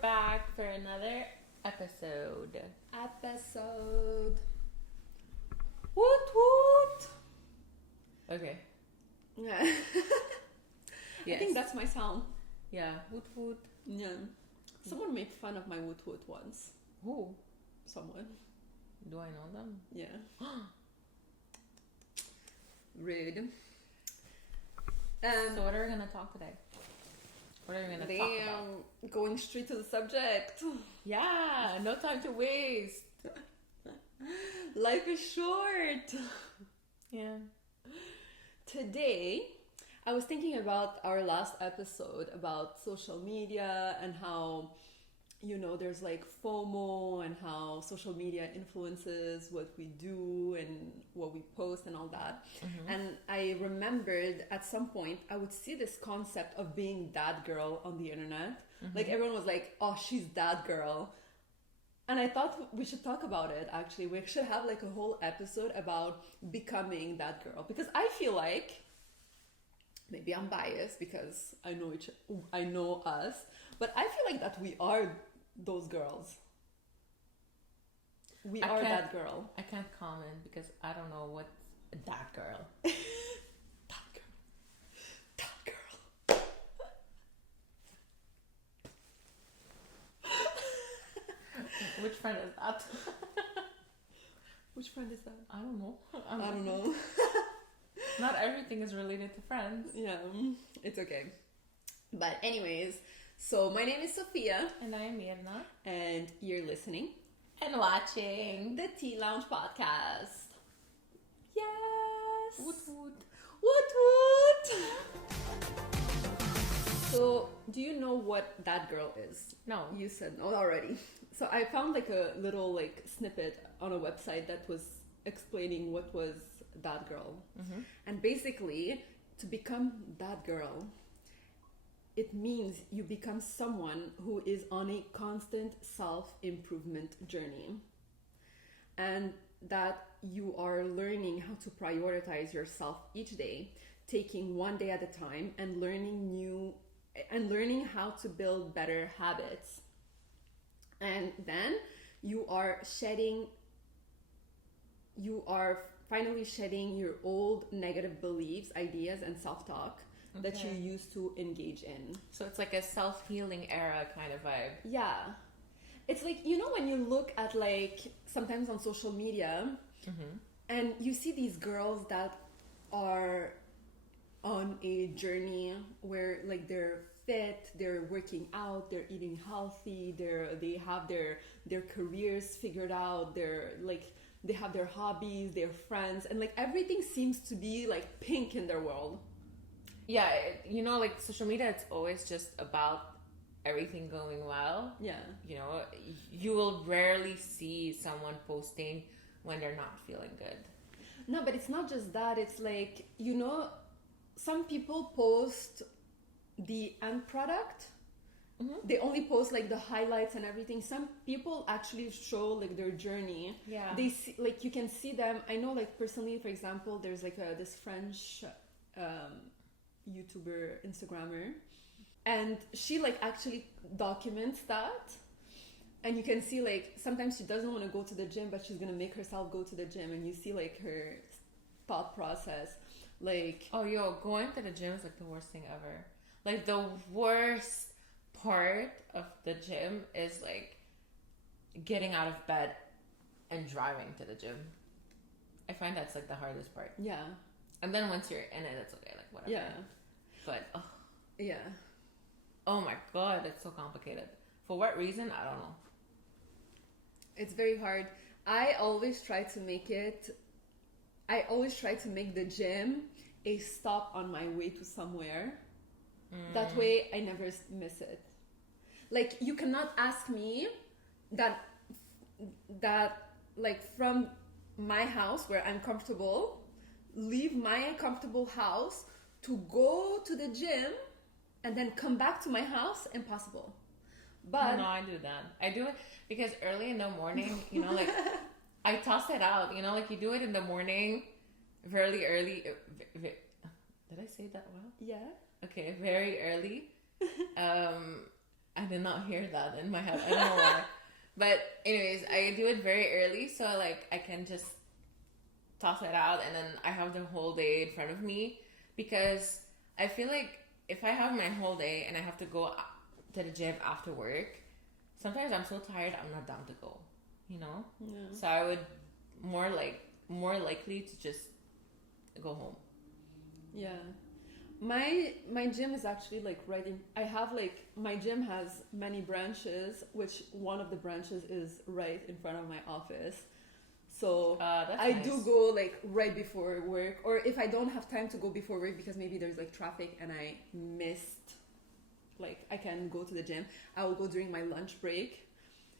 back for another episode. Woot woot. Okay. Yeah. Yes. I think that's my sound. Yeah. Woot woot. Yeah. Someone made fun of my woot woot once. Who? Someone. Do I know them? Yeah. Rude. So what are we gonna talk today? What are we gonna talk about? Going straight to the subject. Yeah. No time to waste. Life is short. Yeah. Today, I was thinking about our last episode about social media and how, there's like FOMO and how social media influences what we do and what we post and all that. Mm-hmm. And I remembered at some point I would see this concept of being that girl on the internet. Mm-hmm. Like everyone was like, oh, she's that girl. And I thought we should talk about it, actually. We should have like a whole episode about becoming that girl. Because I feel like, maybe I'm biased because I know us, but I feel like that we are those girls. We are that girl. I can't comment because I don't know what's that girl. That girl. That girl. Which friend is that? Which friend is that? I don't know. I don't know. Not everything is related to friends. Yeah, it's okay. But anyways, so my name is Sophia. And I am Mirna. And you're listening And watching. the Tea Lounge podcast. Yes. Woot woot. Woot woot. So, do you know what that girl is? No. You said no already. So I found like a little like snippet on a website that was explaining what was that girl. Mm-hmm. And basically, to become that girl, it means you become someone who is on a constant self-improvement journey. And that you are learning how to prioritize yourself each day, taking one day at a time and learning how to build better habits. And then you are finally shedding your old negative beliefs, ideas, and self-talk that you used to engage in. So it's like a self-healing era kind of vibe. Yeah. It's like, when you look at like sometimes on social media and you see these girls that are on a journey where like they're fit, they're working out, they're eating healthy, they have their careers figured out, they have their hobbies, their friends, and like everything seems to be like pink in their world. Yeah, like social media, it's always just about everything going well. Yeah. You will rarely see someone posting when they're not feeling good. No, but it's not just that. It's like, some people post the end product. Mm-hmm. They only post like the highlights and everything. Some people actually show like their journey. Yeah. They see, like, you can see them. I know, like, personally, for example, there's like this French YouTuber, Instagrammer, and she like actually documents that. And you can see like sometimes she doesn't want to go to the gym, but she's gonna make herself go to the gym, and you see like her thought process. Like, oh, going to the gym is like the worst thing ever. Like the worst part of the gym is like getting out of bed and driving to the gym. I find that's like the hardest part. Yeah. And then once you're in it, it's okay, like whatever. Yeah. But yeah. Oh my god, it's so complicated. For what reason? I don't know. It's very hard. I always try to make the gym a stop on my way to somewhere. That way I never miss it. Like, you cannot ask me that like from my house where I'm comfortable, leave my comfortable house to go to the gym and then come back to my house. Impossible. But no, I do that. I do it because early in the morning, like I toss it out, like you do it in the morning, very early. Did I say that well? Yeah. Okay, very early. I did not hear that in my head. I don't know why. But anyways, I do it very early, so like I can just toss it out, and then I have the whole day in front of me, because I feel like if I have my whole day and I have to go to the gym after work, sometimes I'm so tired I'm not down to go, you know? Yeah. So I would more likely to just go home. Yeah. My gym is actually like right in, I have like, my gym has many branches, which one of the branches is right in front of my office. So That's I nice. do go like right before work, or if I don't have time to go before work because maybe there's like traffic and I missed, like I can go to the gym, I will go during my lunch break.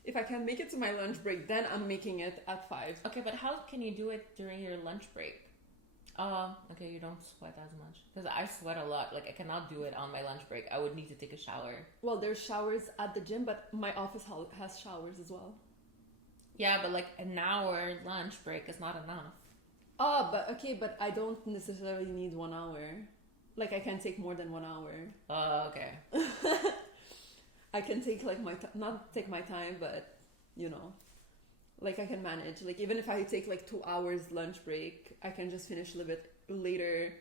If I can make it to my lunch break, then I'm making it at 5. Okay, but how can you do it during your lunch break? Okay, you don't sweat as much. Because I sweat a lot. Like, I cannot do it on my lunch break. I would need to take a shower. Well, there's showers at the gym, but my office has showers as well. Yeah, but like an hour lunch break is not enough. Oh, but I don't necessarily need 1 hour. Like, I can take more than 1 hour. Okay. I can take like not take my time, but you know, like I can manage. Like even if I take like 2 hours lunch break, I can just finish a little bit later.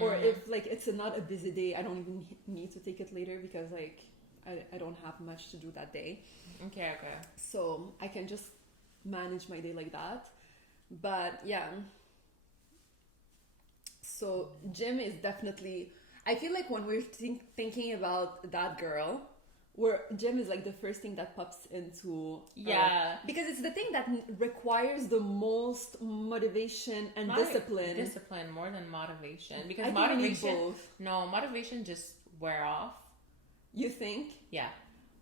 Or if like it's not a busy day, I don't even need to take it later because like I don't have much to do that day. Okay. So I can just manage my day like that. But yeah. So gym is definitely, I feel like when we're thinking about that girl, where gym is like the first thing that pops into because it's the thing that requires the most motivation and discipline more than motivation, because I motivation think we need both. motivation just wear off. You think? Yeah.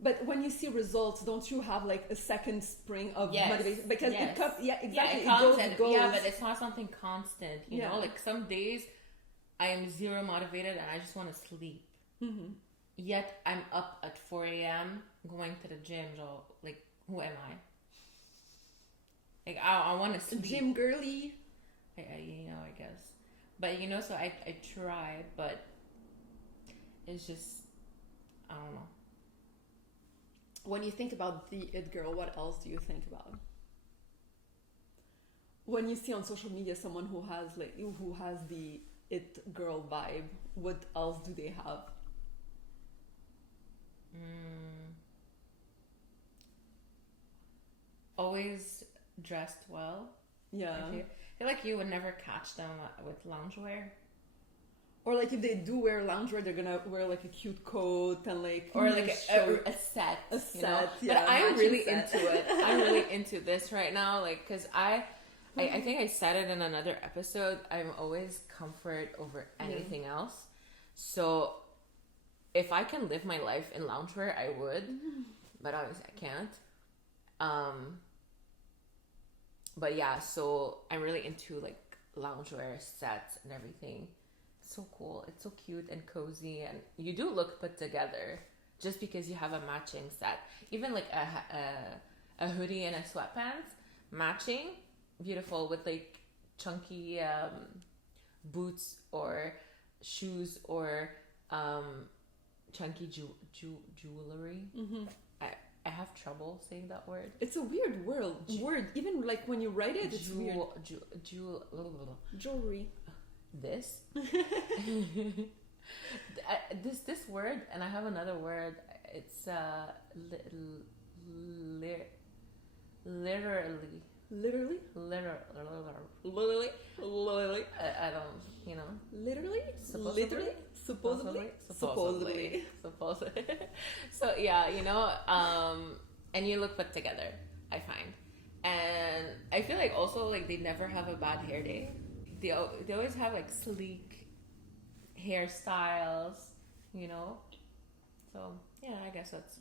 But when you see results, don't you have like a second spring of motivation? Because it comes, exactly. It comes it goes. Yeah, but it's not something constant. You Yeah. know, like some days I am zero motivated and I just want to sleep. Mm-hmm. Yet I'm up at 4 a.m. going to the gym. So like, who am I? Like I want to sleep. Gym girly. I guess. But so I try, but it's just, I don't know. When you think about the it girl, what else do you think about? When you see on social media someone who has the it girl vibe, what else do they have? Always dressed well. Yeah. I feel like you would never catch them with loungewear. Or like if they do wear loungewear, they're gonna wear like a cute coat and like or like a set. A set. Yeah, but I'm really set. into it. I'm really into this right now, like because I think I said it in another episode. I'm always comfort over anything else. So if I can live my life in loungewear, I would. But obviously I can't. But yeah, so I'm really into like loungewear sets and everything. It's so cool. It's so cute and cozy, and you do look put together just because you have a matching set. Even like a hoodie and a sweatpants matching, beautiful, with like chunky boots or shoes or chunky jewelry. Mm-hmm. I have trouble saying that word. It's a weird word. Even like when you write it, it's weird. Jewelry. This this word, and I have another word. It's literally. I don't, Literally. Supposedly. So yeah, and you look put together, I find, and I feel like also like they never have a bad hair day. They always have like sleek hairstyles, So yeah, I guess that's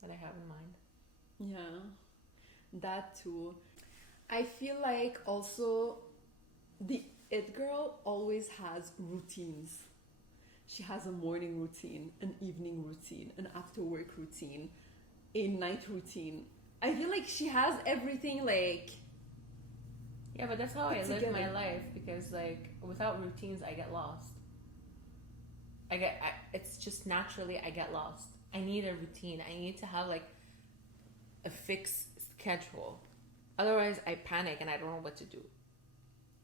what I have in mind. Yeah, that too. I feel like also the it girl always has routines. She has a morning routine, an evening routine, an after work routine, a night routine. I feel like she has everything like. Yeah, but that's how I live my life, because like without routines I get lost. It's just naturally I get lost. I need a routine. I need to have like a fixed schedule. Otherwise, I panic and I don't know what to do.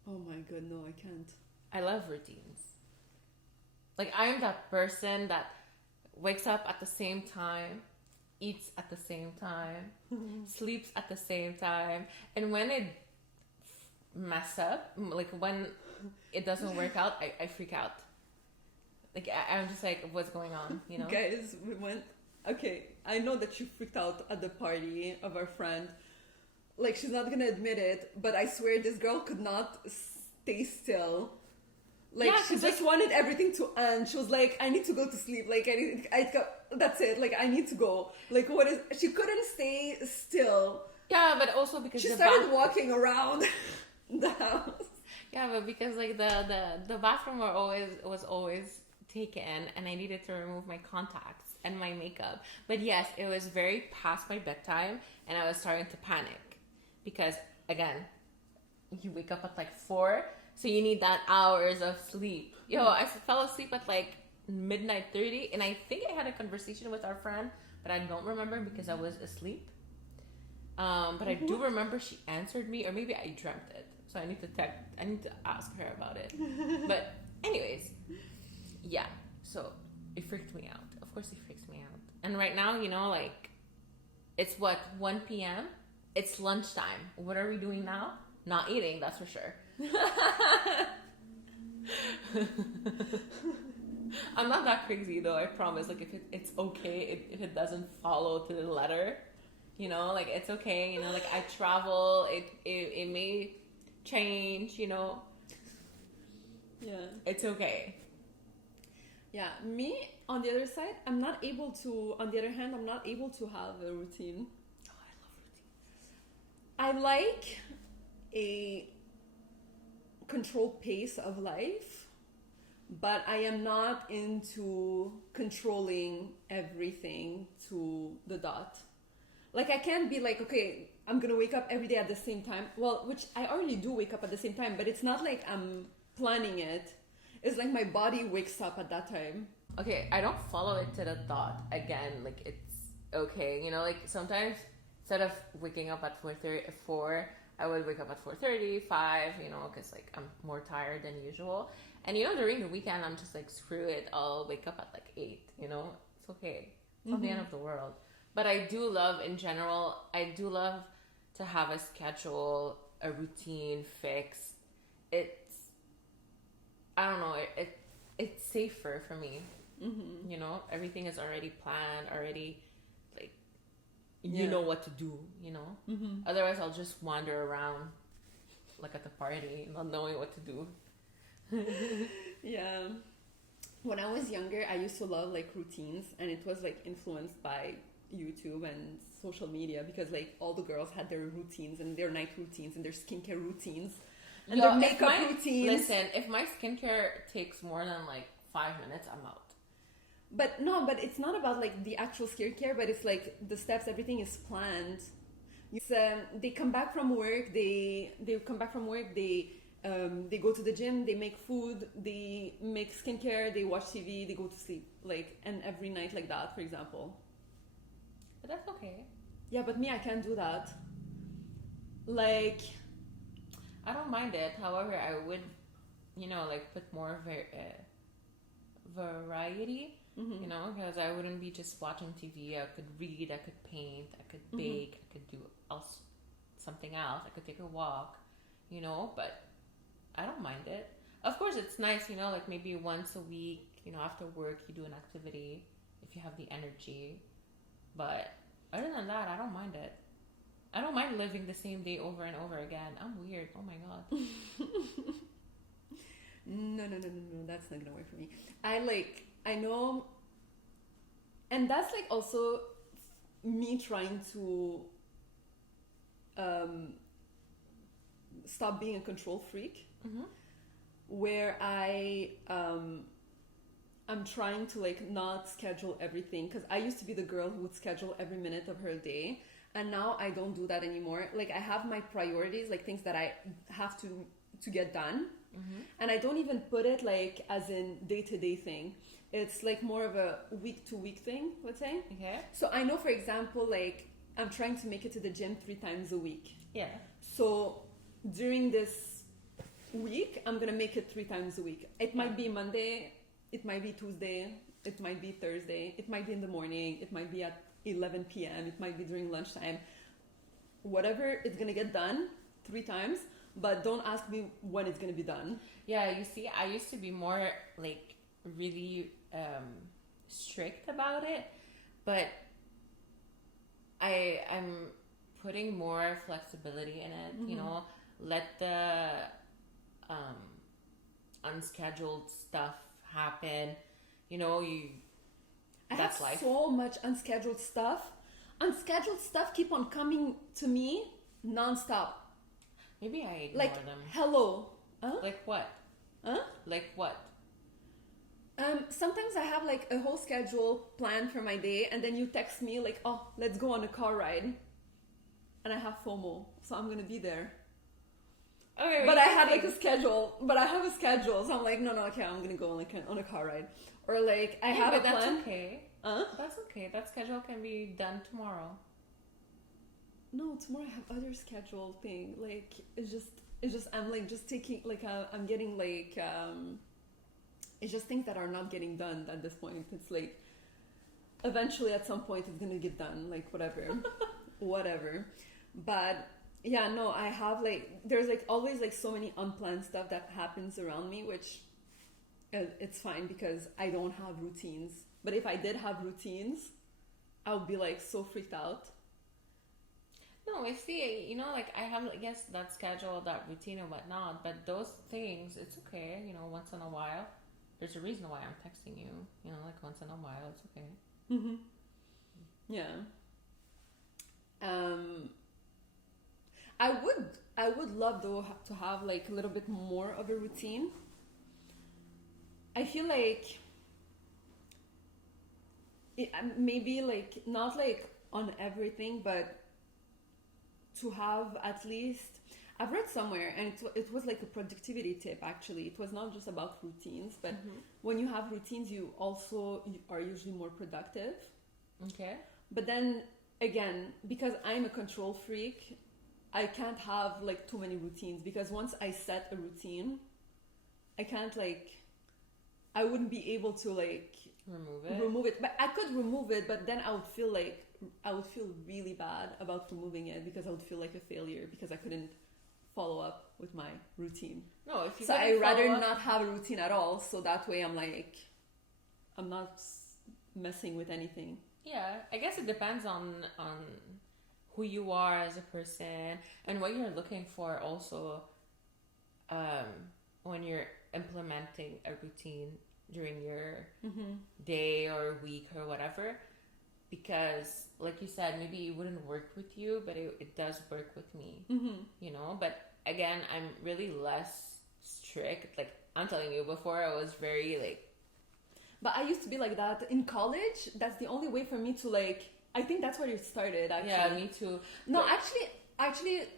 Oh my god, no, I can't. I love routines. Like, I am that person that wakes up at the same time, eats at the same time, sleeps at the same time, and when it mess up, like when it doesn't work out, I freak out. Like, I'm just like, what's going on, you know? Guys, we went. Okay, I know that you freaked out at the party of our friend. Like, she's not gonna admit it, but I swear this girl could not stay still. Like, Yeah, she 'cause, just wanted everything to end. She was like, I need to go to sleep. Like, that's it. Like, I need to go. Like, what is, she couldn't stay still. Yeah, but also because She started walking around the house. Yeah, but because like the bathroom was always taken, and I needed to remove my contacts and my makeup. But yes, it was very past my bedtime, and I was starting to panic because again, you wake up at like 4, so you need that hours of sleep. Yo, I fell asleep at like midnight 30, and I think I had a conversation with our friend, but I don't remember because I was asleep. But I do remember she answered me, or maybe I dreamt it. So I need to ask her about it. But anyways, yeah. So it freaked me out. Of course, it freaks me out. And right now, you know, like it's what 1 p.m. It's lunchtime. What are we doing now? Not eating, that's for sure. I'm not that crazy though. I promise. Like it's okay if it doesn't follow to the letter. You know, like it's okay. You know, like I travel. It may change. You know. Yeah. It's okay. Yeah. Me, on the other side, I'm not able to. On the other hand, I'm not able to have a routine. Oh, I love routines. I like a controlled pace of life, but I am not into controlling everything to the dot. Like, I can't be like, okay, I'm gonna wake up every day at the same time. Well, which I already do wake up at the same time, but it's not like I'm planning it. It's like my body wakes up at that time. Okay, I don't follow it to the dot. Again, like it's okay. You know, like sometimes instead of waking up at 4, I would wake up at 4:30, 5. You know, because like I'm more tired than usual. And you know, during the weekend, I'm just like, screw it. I'll wake up at like 8. You know, it's okay. It's not the end of the world. But I do love, in general, I do love to have a schedule, a routine fixed. It's, I don't know, it's safer for me. Mm-hmm. You know, everything is already planned, already, like, you know what to do, you know? Mm-hmm. Otherwise, I'll just wander around, like at the party, not knowing what to do. Yeah. When I was younger, I used to love like routines, and it was like influenced by YouTube and social media, because like all the girls had their routines and their night routines and their skincare routines and their makeup routines. Listen, if my skincare takes more than like 5 minutes, I'm out. But no, but it's not about like the actual skincare, but it's like the steps, everything is planned. It's, they come back from work, they come back from work, they go to the gym, they make food, they make skincare, they watch TV, they go to sleep, like, and every night like that, for example. But that's okay. Yeah, but me, I can't do that. Like, I don't mind it. However, I would, you know, like put more variety, you know, because I wouldn't be just watching TV. I could read, I could paint, I could bake, I could do something else. I could take a walk, you know, but I don't mind it. Of course, it's nice, you know, like maybe once a week, you know, after work, you do an activity if you have the energy. But other than that, I don't mind it. I don't mind living the same day over and over again. I'm weird. Oh my god. No, that's not gonna work for me. I know, and that's like also me trying to stop being a control freak, where I'm trying to like not schedule everything, because I used to be the girl who would schedule every minute of her day, and now I don't do that anymore. Like, I have my priorities, like things that I have to get done, and I don't even put it like as in day-to-day thing. It's like more of a week to week thing, let's say. Okay. So I know, for example, like I'm trying to make it to the gym 3 times a week. Yeah. So during this week, I'm gonna make it 3 times a week. It might be Monday, it might be Tuesday, it might be Thursday, it might be in the morning, it might be at 11 p.m., it might be during lunchtime. Whatever, it's gonna get done 3 times, but don't ask me when it's gonna be done. Yeah, you see, I used to be more like really strict about it, but I'm putting more flexibility in it. You know, let the unscheduled stuff happen. You know, I that's have life. so much unscheduled stuff. Unscheduled stuff keep on coming to me nonstop. Maybe I ignore Like, them. hello. Huh? Like what? Huh? Like what? Sometimes I have like a whole schedule planned for my day, and then you text me like, "Oh, let's go on a car ride," and I have FOMO, so I'm gonna be there. Okay, But I had like a schedule. But I have a schedule, so I'm like, no, okay, I'm gonna go like on a car ride, or like I have a but that's plan. okay. Huh? That's okay. That schedule can be done tomorrow. No, tomorrow I have other scheduled thing. Like it's just I'm like just taking like I'm getting like it's just things that are not getting done at this point. It's like eventually at some point it's gonna get done, like whatever. But yeah, no, I have like there's like always like so many unplanned stuff that happens around me, which it's fine because I don't have routines. But if I did have routines, I would be like so freaked out. No, I see. You know, like I have, I guess, that schedule, that routine, and whatnot. But those things, it's okay. You know, once in a while. There's a reason why I'm texting you. You know, like once in a while, it's okay. Mm-hmm. Yeah. I would love though to have like a little bit more of a routine. I feel like maybe like not like on everything, but to have at least I've read somewhere, and it was like a productivity tip actually. It was not just about routines, but when you have routines, you are usually more productive. Okay. But then again, because I'm a control freak, I can't have like too many routines, because once I set a routine, I can't like I wouldn't be able to like remove it. But I could remove it, but then I would feel really bad about removing it, because I would feel like a failure because I couldn't follow up with my routine. No, if you so I rather not have a routine at all, so that way I'm not messing with anything. Yeah, I guess it depends on who you are as a person and what you're looking for also when you're implementing a routine during your day or week or whatever. Because like you said, maybe it wouldn't work with you, but it does work with me. You know, but again, I'm really less strict. Like I'm telling you, before I was very like, but I used to be like that in college. That's the only way for me to like, I think that's where it started actually. Yeah, me too. No, actually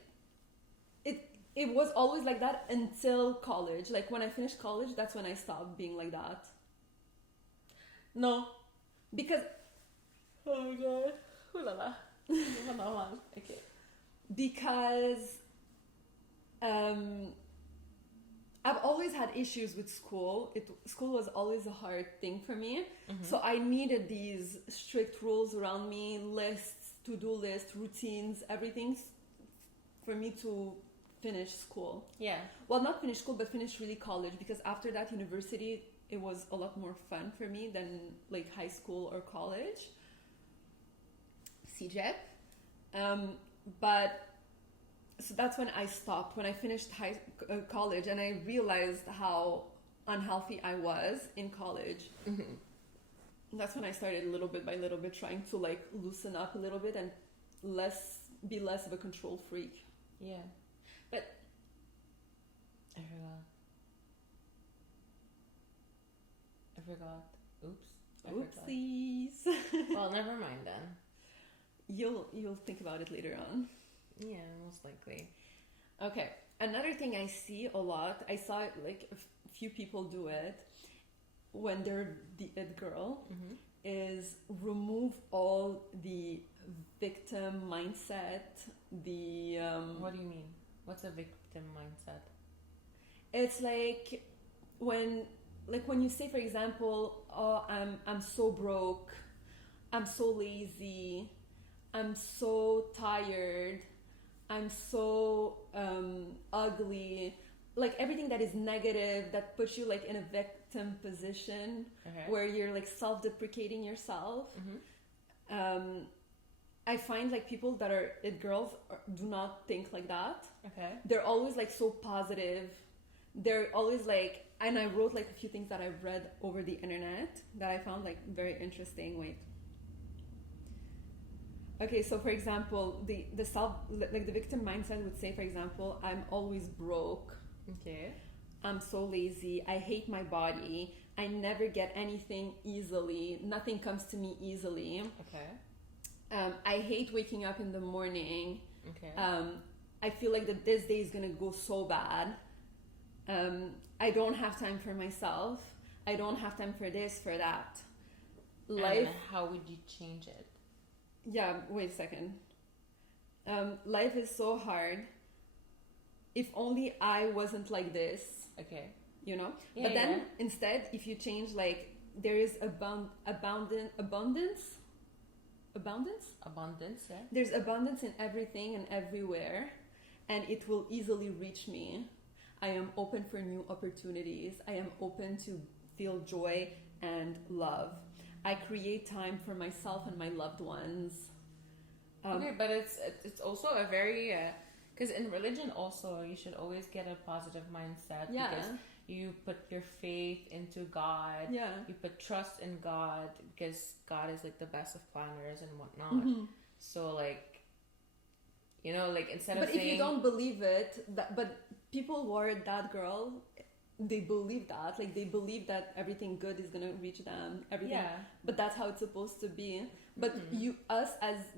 it was always like that until college. Like when I finished college, that's when I stopped being like that. No. Because oh my god. Ooh la la. Okay. Because I've always had issues with school. School was always a hard thing for me. So I needed these strict rules around me, lists, to-do lists, routines, everything for me to finish school. Yeah. Well, not finish school, but finish really college, because after that, university, it was a lot more fun for me than like high school or college. CJEP. But so that's when I stopped, when I finished college, and I realized how unhealthy I was in college. That's when I started little bit by little bit trying to like loosen up a little bit and be less of a control freak. Yeah. But I forgot. Oops. Oopsies. Well, never mind then. You'll think about it later on. Yeah, most likely. Okay. Another thing I see a lot, I saw like a few people do it, when they're the it girl Mm-hmm. is remove all the victim mindset, the What do you mean? What's a victim mindset? it's when you say, for example, oh, I'm so broke, I'm so lazy, I'm so tired, I'm so ugly, like everything that is negative that puts you like in a victim position Okay. where you're like self-deprecating yourself. Mm-hmm. I find like people that are it girls do not think like that. Okay. They're always like so positive. They're always like, and I wrote like a few things that I've read over the internet that I found like very interesting. Wait. Okay, so for example, the self like the victim mindset would say, for example, I'm always broke. Okay. I'm so lazy. I hate my body. I never get anything easily. Nothing comes to me easily. Okay. I hate waking up in the morning. Okay. I feel like that this day is gonna go so bad. I don't have time for myself. I don't have time for this, for that. Life. And how would you change it? Yeah, wait a second. Life is so hard. If only I wasn't like this, Okay. you know? Yeah, But then yeah. instead, if you change, like, there is abundance. Abundance, yeah. There's abundance in everything and everywhere, and it will easily reach me. I am open for new opportunities. I am open to feel joy and love. I create time for myself and my loved ones. Okay, but it's also a very because in religion also you should always get a positive mindset Yeah. because you put your faith into God. Yeah. You put trust in God because God is like the best of planners and whatnot. Mhm. So like, you know, like instead But of if saying you don't believe it, but people who are that girl, they believe that. Like they believe that everything good is gonna reach them. Everything. yeah, But that's how it's supposed to be. But Mhm.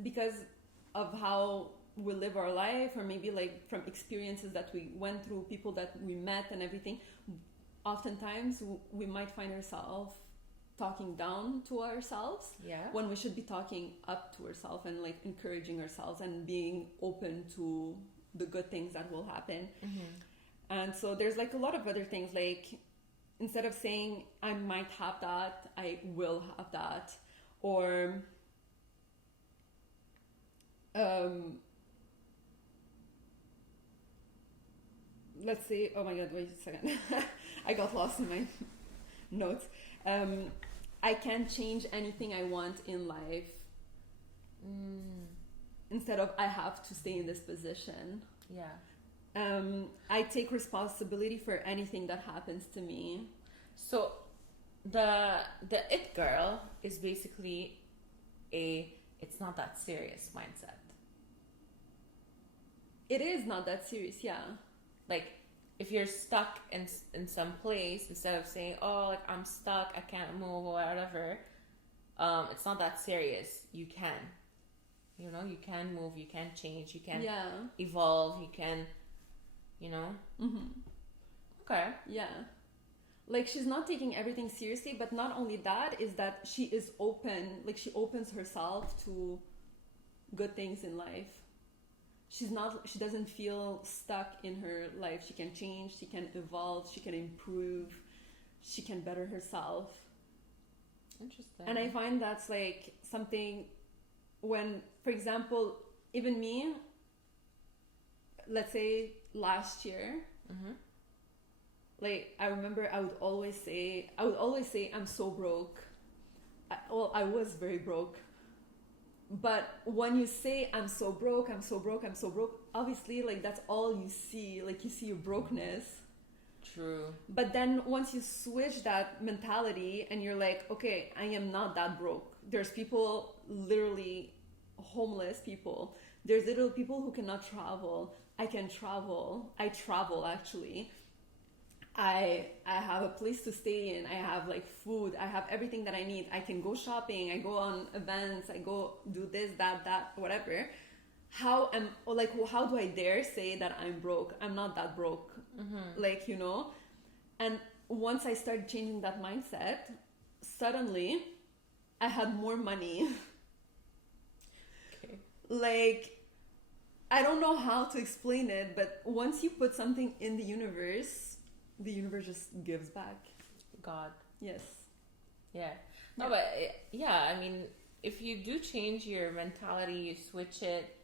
because of how we live our life, or maybe like from experiences that we went through, people that we met and everything, oftentimes we might find ourselves talking down to ourselves yeah, when we should be talking up to ourselves and like encouraging ourselves and being open to the good things that will happen. Mhm. And so there's like a lot of other things, like instead of saying I might have that, I will have that. Or let's say, oh my god, wait a second. I got lost in my notes. I can change anything I want in life. Instead of I have to stay in this position. yeah. I take responsibility for anything that happens to me. So the it girl is basically a it's not that serious mindset. It is not that serious, yeah. Like if you're stuck in some place, instead of saying, oh, like I'm stuck, I can't move or whatever, it's not that serious. You can, you know, you can move, you can change, you can Yeah. evolve, you can, you know. Mm-hmm. Okay. Yeah. Like she's not taking everything seriously, but not only that, is that she is open, like she opens herself to good things in life. She doesn't feel stuck in her life. She can change, she can evolve, she can improve, she can better herself. Interesting. And I find that's like something when, for example, even me, let's say last year, Mm-hmm. like I remember I would always say I'm so broke. I was very broke. But when you say I'm so broke, obviously like that's all you see. Like you see your brokenness. True. But then once you switch that mentality and you're like, okay, I am not that broke. There's people, literally homeless people. There's little people who cannot travel. I can travel. I travel actually. I have a place to stay in. I have like food. I have everything that I need. I can go shopping. I go on events. I go do this, that, whatever. How do I dare say that I'm broke? I'm not that broke. Mm-hmm. Like, you know? And once I started changing that mindset, suddenly I had more money. Okay. Like, I don't know how to explain it, but once you put something in the universe just gives back. God. Yes. Yeah. No, Yeah. but yeah, I mean, if you do change your mentality, you switch it.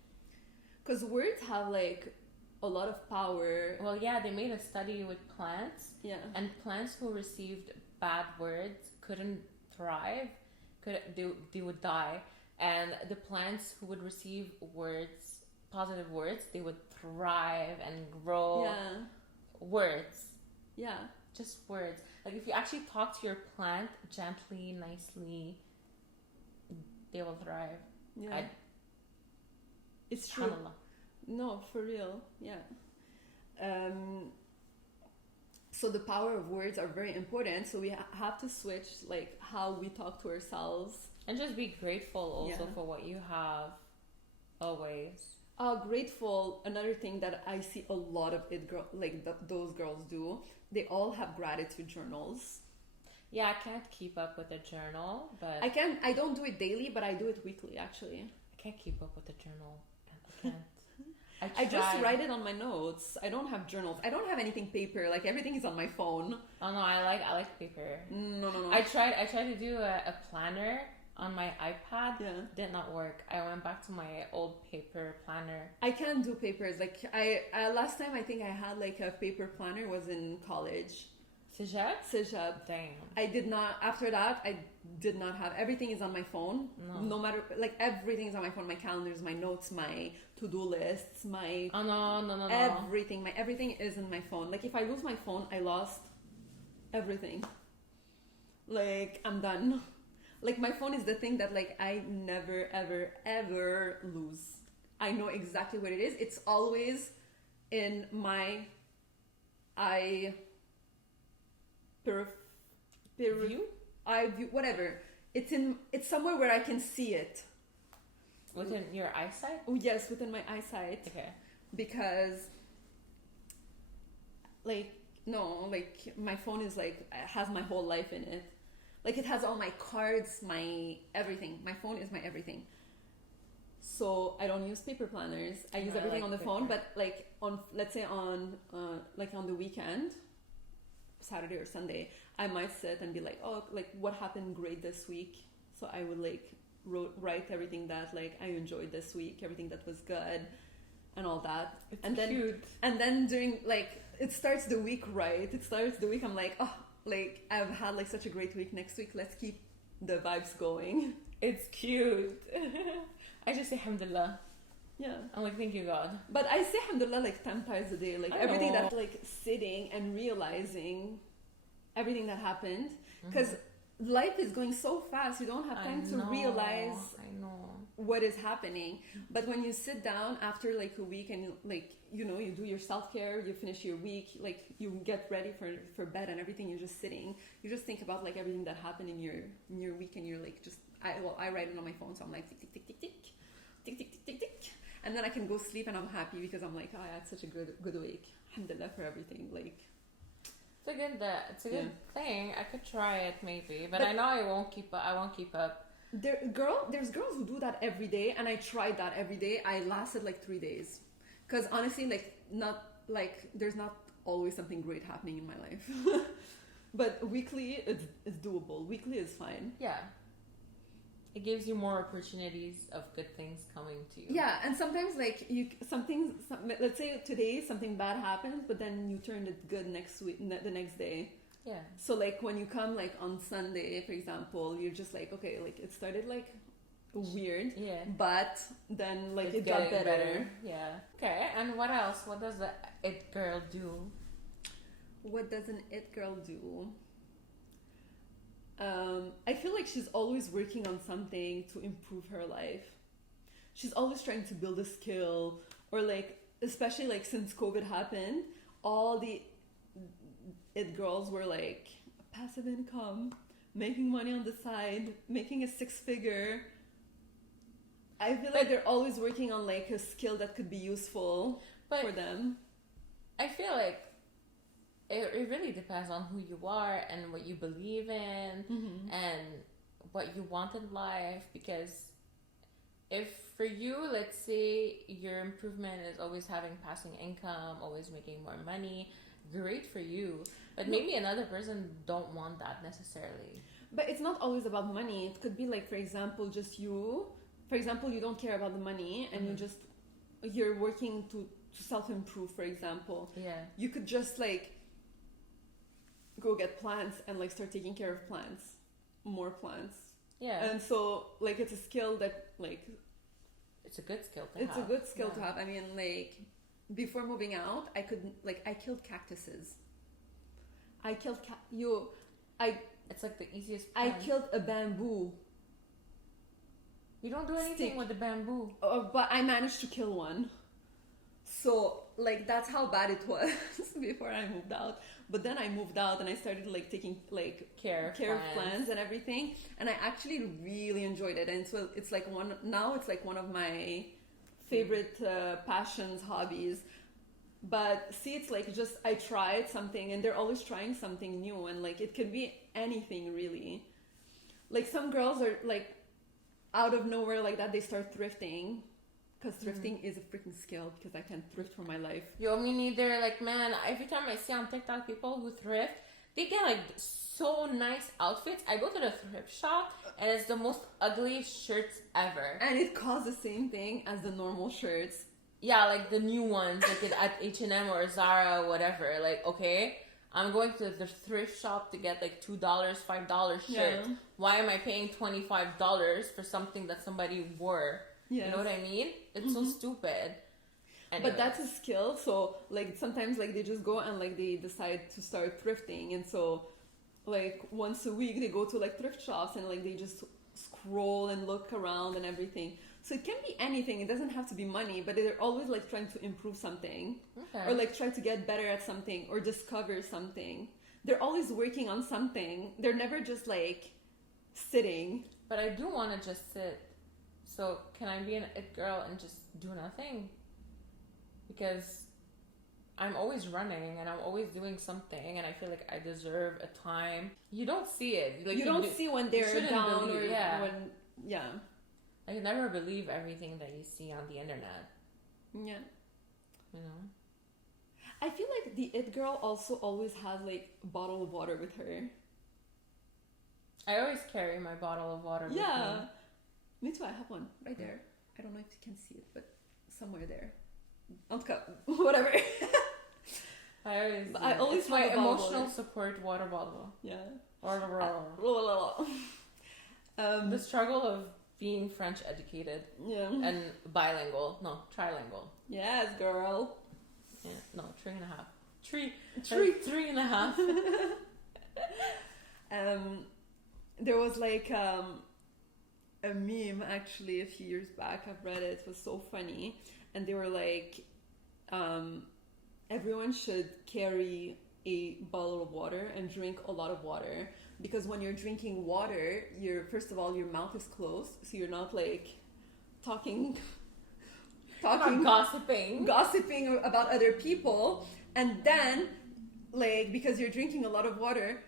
Because words have like a lot of power. Well, yeah, they made a study with plants, Yeah. and plants who received bad words couldn't thrive. They would die, and the plants who would receive words, positive words, they would thrive and grow. Yeah. Words, Yeah. just words. Like if you actually talk to your plant gently, nicely, they will thrive. Yeah. It's true. SubhanAllah. No, for real. Yeah. So the power of words are very important. So we have to switch like how we talk to ourselves. And just be grateful also Yeah. for what you have, always. Grateful. Another thing that I see a lot of those girls do. They all have gratitude journals. Yeah, I can't keep up with a journal, but I don't do it daily, but I do it weekly actually. I can't keep up with a journal. I can't. I just tried. write it on my notes. I don't have journals. I don't have anything paper. Like everything is on my phone. Oh no, I like paper. No. I tried to do a planner on my iPad. Yeah. Did not work. I went back to my old paper planner. I can't do papers. Like I last time I think I had like a paper planner was in college. Sejab? Dang. I did not. After that, I did not have. Everything is on my phone. No matter, like everything is on my phone. My calendars, my notes, my to-do lists, my Oh no. everything. My everything is in my phone. Like if I lose my phone, I lost everything. Like I'm done. Like my phone is the thing that like I never ever lose. I know exactly what it is. It's always in my View? Whatever. It's somewhere where I can see it. Within your eyesight? Oh yes, within my eyesight. Okay. Because like no, like my phone is like has my whole life in it. Like it has all my cards, my everything. My phone is my everything. So I don't use paper planners. I use everything on the phone, but like on let's say on like on the weekend, Saturday or Sunday, I might sit and be like, oh, like what happened great this week. So I would like write everything that like I enjoyed this week, everything that was good, and all that. It's and cute. Then during like it starts the week right. It starts the week. I'm like, oh, like I've had like such a great week. Next week, let's keep the vibes going. It's cute. I just say alhamdulillah. Yeah. I'm like, thank you God. But I say alhamdulillah like 10 times a day. Like I everything know. that like sitting and realizing everything that happened. Because life is going so fast. You don't have time to realize I know. what is happening. But when you sit down after like a week and like, you know, you do your self-care, you finish your week, like you get ready for bed and everything, you're just sitting. You just think about like everything that happened in your week, and you're like just I write it on my phone, so I'm like tick tick tick tick tick tick tick tick tick tick, and then I can go sleep and I'm happy because I'm like, oh, I had such a good week. Alhamdulillah for everything. Like It's a good thing. I could try it maybe, but I know I won't keep up. There's girls who do that every day, and I tried that every day. I lasted like 3 days, because honestly, there's not always something great happening in my life. But weekly, it's doable. Weekly is fine. Yeah. It gives you more opportunities of good things coming to you. Yeah, and sometimes like let's say today something bad happens, but then you turn it good next week, the next day. Yeah. So like when you come like on Sunday, for example, you're just like, okay, like it started like weird, Yeah. but then like It's it got getting better. Yeah. Okay, and what else? What does the it girl do? What does an it girl do? I feel like she's always working on something to improve her life. She's always trying to build a skill, or like, especially like since COVID happened, all the it girls were like passive income, making money on the side, making a 6-figure. I feel like they're always working on like a skill that could be useful for them. I feel like it really depends on who you are and what you believe in and what you want in life. Because if for you, let's say your improvement is always having passing income, always making more money, great for you. But maybe another person don't want that necessarily. But it's not always about money. It could be like, for example, just you. For example, you don't care about the money and you're working to self-improve, for example. Yeah. You could just like go get plants and like start taking care of plants, more plants. Yeah. And so like it's a skill that like it's a good skill to it's have. a good skill to have. I mean, like before moving out, I killed cactuses. It's like the easiest I plant. killed a bamboo. You don't do anything stick. with the bamboo. But I managed to kill one. So like that's how bad it was before I moved out. But then I moved out and I started like taking like care of plants and everything, and I actually really enjoyed it. And so it's like one of my favorite passions, hobbies. But see, it's like just I tried something, and they're always trying something new, and like it could be anything really. Like some girls are like out of nowhere like that, they start thrifting. Because thrifting is a freaking skill, because I can't thrift for my life. Yo, me neither. Like, man, every time I see on TikTok people who thrift, they get like so nice outfits. I go to the thrift shop and it's the most ugliest shirts ever. And it costs the same thing as the normal shirts. Yeah, like the new ones, like at H&M or Zara or whatever. Like, okay, I'm going to the thrift shop to get like $2, $5 shirts. Yeah. Why am I paying $25 for something that somebody wore? Yes. You know what I mean? It's so stupid. Anyways. But that's a skill. So like sometimes like they just go and like they decide to start thrifting, and so like once a week they go to like thrift shops and like they just scroll and look around and everything. So it can be anything. It doesn't have to be money, but they're always like trying to improve something, or like try to get better at something or discover something. They're always working on something. They're never just like sitting. But I do want to just sit. So can I be an it girl and just do nothing? Because I'm always running and I'm always doing something, and I feel like I deserve a time. You don't see it. Like, you don't see when they're down believe, or when I can never believe everything that you see on the internet. Yeah. You know? I feel like the it girl also always has like a bottle of water with her. I always carry my bottle of water with me. Me too, I have one right there. I don't know if you can see it, but somewhere there. En tout cas, whatever. I always it's my emotional support water bottle. Yeah. The struggle of being French educated. Yeah. And bilingual. No, trilingual. Yes, girl. Yeah. No, 3.5. 3.5. There was like a meme actually a few years back. I've read it. It was so funny, and they were like, everyone should carry a bottle of water and drink a lot of water, because when you're drinking water, first of all your mouth is closed, so you're not like talking gossiping about other people, and then like because you're drinking a lot of water,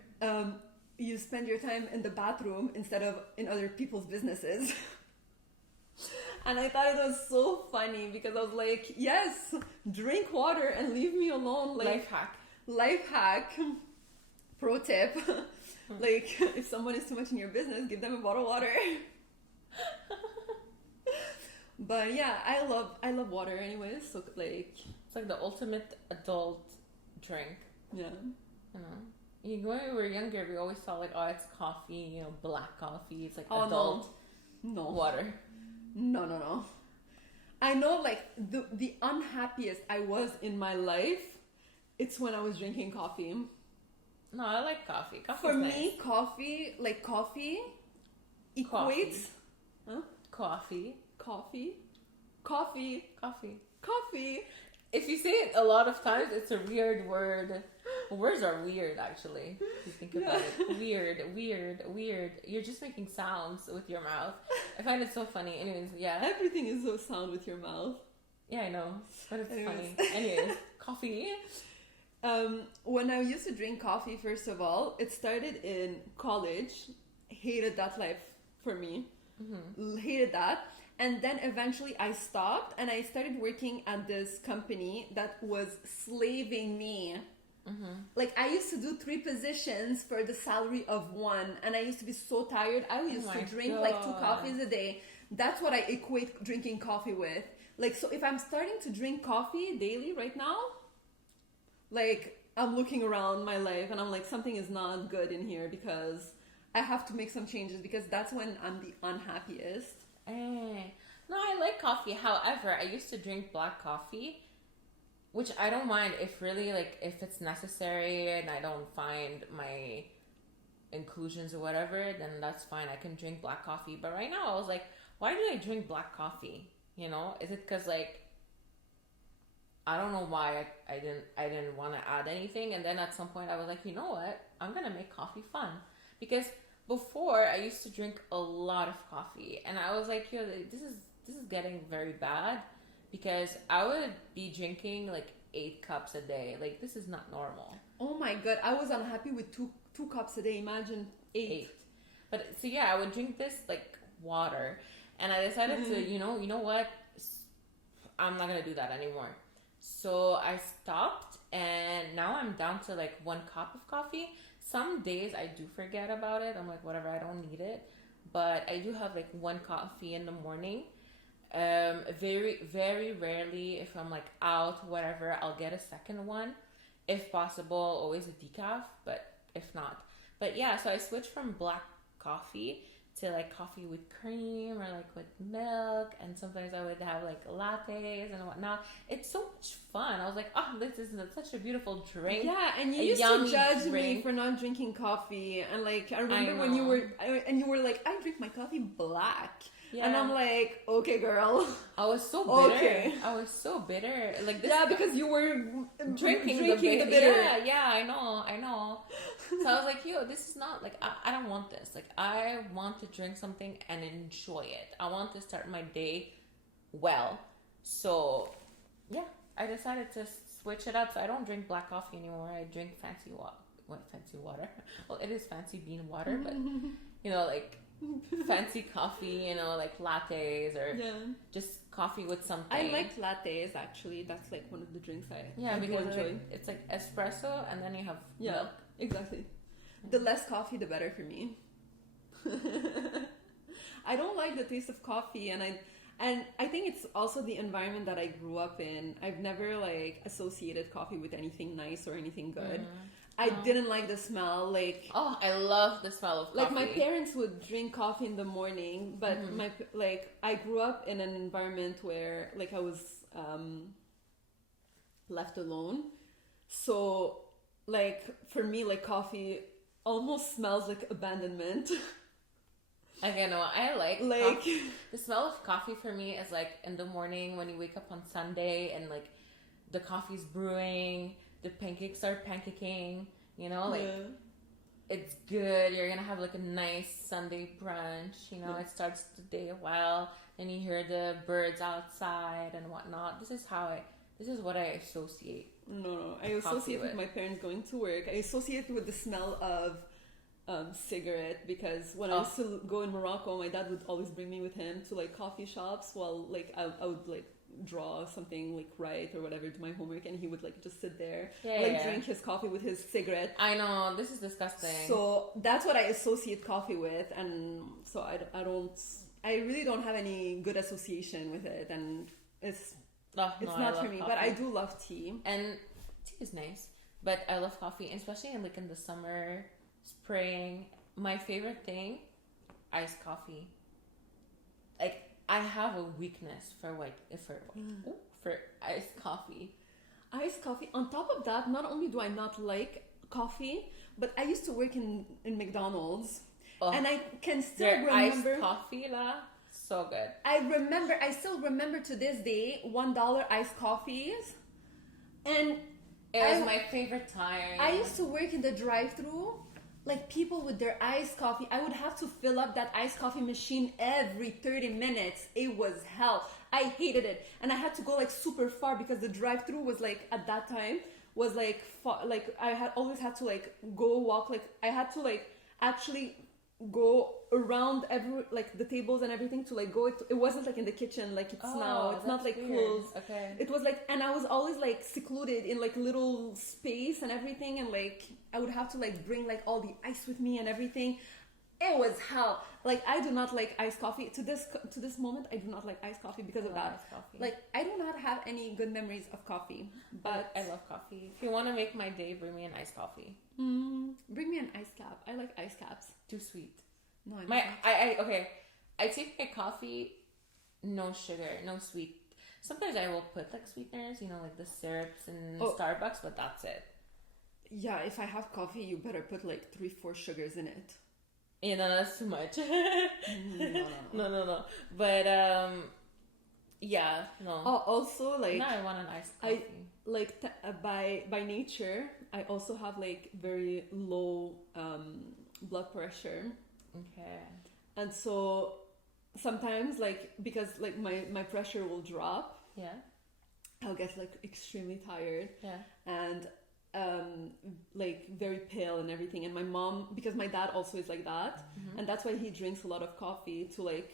you spend your time in the bathroom instead of in other people's businesses. And I thought it was so funny, because I was like, yes, drink water and leave me alone. Like, life hack, pro tip. Like, if someone is too much in your business, give them a bottle of water. But yeah, I love water anyways. So like, it's like the ultimate adult drink. Yeah. You know. When we were younger, we always thought like, oh, it's coffee, black coffee. It's like adult water. No. I know, like, the unhappiest I was in my life, it's when I was drinking coffee. No, I like coffee. For me, coffee equates... Huh? Coffee. If you say it a lot of times, it's a weird word. Words are weird, actually, if you think about it. Weird. You're just making sounds with your mouth. I find it so funny. Anyways, yeah. Everything is so sound with your mouth. Yeah, I know. But it's funny. Anyways, coffee. When I used to drink coffee, first of all, it started in college. Hated that life for me. Hated that. And then eventually I stopped and I started working at this company that was slaving me. Like I used to do 3 positions for the salary of 1, and I used to be so tired. I used to drink like 2 coffees a day. That's what I equate drinking coffee with. Like, so if I'm starting to drink coffee daily right now, like I'm looking around my life and I'm like, something is not good in here, because I have to make some changes, because that's when I'm the unhappiest. No, I like coffee. However, I used to drink black coffee, which I don't mind if really, like, if it's necessary and I don't find my inclusions or whatever, then that's fine. I can drink black coffee. But right now I was like, why do I drink black coffee? You know, is it because, like, I don't know why I didn't want to add anything. And then at some point I was like, you know what? I'm going to make coffee fun. Because before I used to drink a lot of coffee, and I was like, yo, this is getting very bad, because I would be drinking like 8 cups a day. Like, this is not normal. Oh my god, I was unhappy with two cups a day. Imagine 8. But so yeah, I would drink this like water, and I decided to, you know what? I'm not gonna do that anymore. So I stopped, and now I'm down to like 1 cup of coffee. Some days I do forget about it. I'm like, whatever, I don't need it. But I do have like 1 coffee in the morning. Very, very rarely, if I'm like out, whatever, I'll get a second one. If possible, always a decaf, but if not. But yeah, so I switched from black coffee to like coffee with cream or like with milk, and sometimes I would have like lattes and whatnot. It's so much fun. I was like, oh, this is such a beautiful drink. Yeah, and you used to judge me for not drinking coffee, and like I remember when you were like, I drink my coffee black. Yeah. And I'm like, okay, girl. I was so bitter. Okay. I was so bitter. Like this. Yeah, because you were drinking the bitter. Yeah, I know. So I was like, yo, this is not like, I don't want this. Like, I want to drink something and enjoy it. I want to start my day well. So yeah, I decided to switch it up. So I don't drink black coffee anymore. I drink fancy water. Well, it is fancy bean water, but you know, like fancy coffee, you know, like lattes or just coffee with something. I like lattes, actually. That's like one of the drinks I because enjoy. It's like espresso, and then you have milk. Exactly. The less coffee, the better for me. I don't like the taste of coffee, and I think it's also the environment that I grew up in. I've never like associated coffee with anything nice or anything good. I didn't like the smell. Like, oh, I love the smell of coffee. Like, my parents would drink coffee in the morning, but I grew up in an environment where like I was left alone. So like for me, like coffee almost smells like abandonment. Okay, no, I like coffee. The smell of coffee for me is like in the morning when you wake up on Sunday and like the coffee's brewing. The pancakes are pancaking, you know, like it's good. You're gonna have like a nice Sunday brunch, you know. It starts the day well, and you hear the birds outside and whatnot. This is what I associate. No, I associate with my parents going to work. I associate with the smell of cigarette, because when I used to go in Morocco, my dad would always bring me with him to like coffee shops while like I would like draw something, like write or whatever, do my homework, and he would like just sit there drink his coffee with his cigarette. I know, this is disgusting. So that's what I associate coffee with, and so I really don't have any good association with it, and it's not for me. Coffee. But I do love tea, and tea is nice, but I love coffee, especially in the summer, spring. My favorite thing, iced coffee. Like, I have a weakness for iced coffee. Iced coffee. On top of that, not only do I not like coffee, but I used to work in McDonald's, and I can still remember iced coffee la. So good. I still remember to this day $1 iced coffees, and it was my favorite time. I used to work in the drive-thru. Like, people with their iced coffee, I would have to fill up that iced coffee machine every 30 minutes. It was hell. I hated it. And I had to go like super far, because the drive-thru was like, at that time, was like like I had always had to like go walk, like I had to like actually go around every like the tables and everything to like go. It wasn't like in the kitchen like it's now. It's not like weird. closed. Okay. It was like, and I was always like secluded in like little space and everything, and like I would have to like bring like all the ice with me and everything. It was hell. Like I do not like iced coffee. To this moment, I do not like iced coffee because of that. Iced coffee. Like I do not have any good memories of coffee. But I love coffee. If you want to make my day, bring me an iced coffee. Bring me an ice cap. I like ice caps. Too sweet. No, Okay. I take my coffee, no sugar, no sweet. Sometimes I will put like sweeteners, you know, like the syrups in Starbucks, but that's it. Yeah, if I have coffee, you better put like 3-4 sugars in it. Yeah, no, that's too much. No. But yeah, no. Oh, also like now I want an iced coffee. By nature, I also have like very low blood pressure. Okay. And so sometimes like because like my pressure will drop. Yeah. I'll get like extremely tired. Yeah. And like very pale and everything. And my mom, because my dad also is like that, and that's why he drinks a lot of coffee to like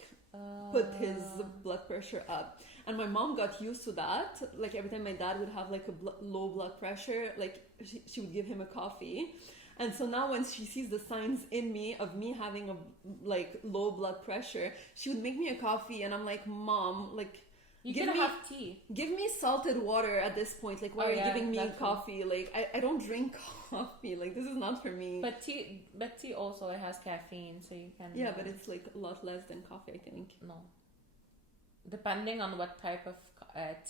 put his blood pressure up. And my mom got used to that. Like every time my dad would have like a low blood pressure, like she would give him a coffee. And so now when she sees the signs in me of me having a like low blood pressure, she would make me a coffee, and I'm like, Mom, like you can have tea. Give me salted water at this point. Like, why are you giving me coffee? Like, I don't drink coffee. Like, this is not for me. But tea also it has caffeine, so you can. Yeah, but it's like a lot less than coffee, I think. No. Depending on what type of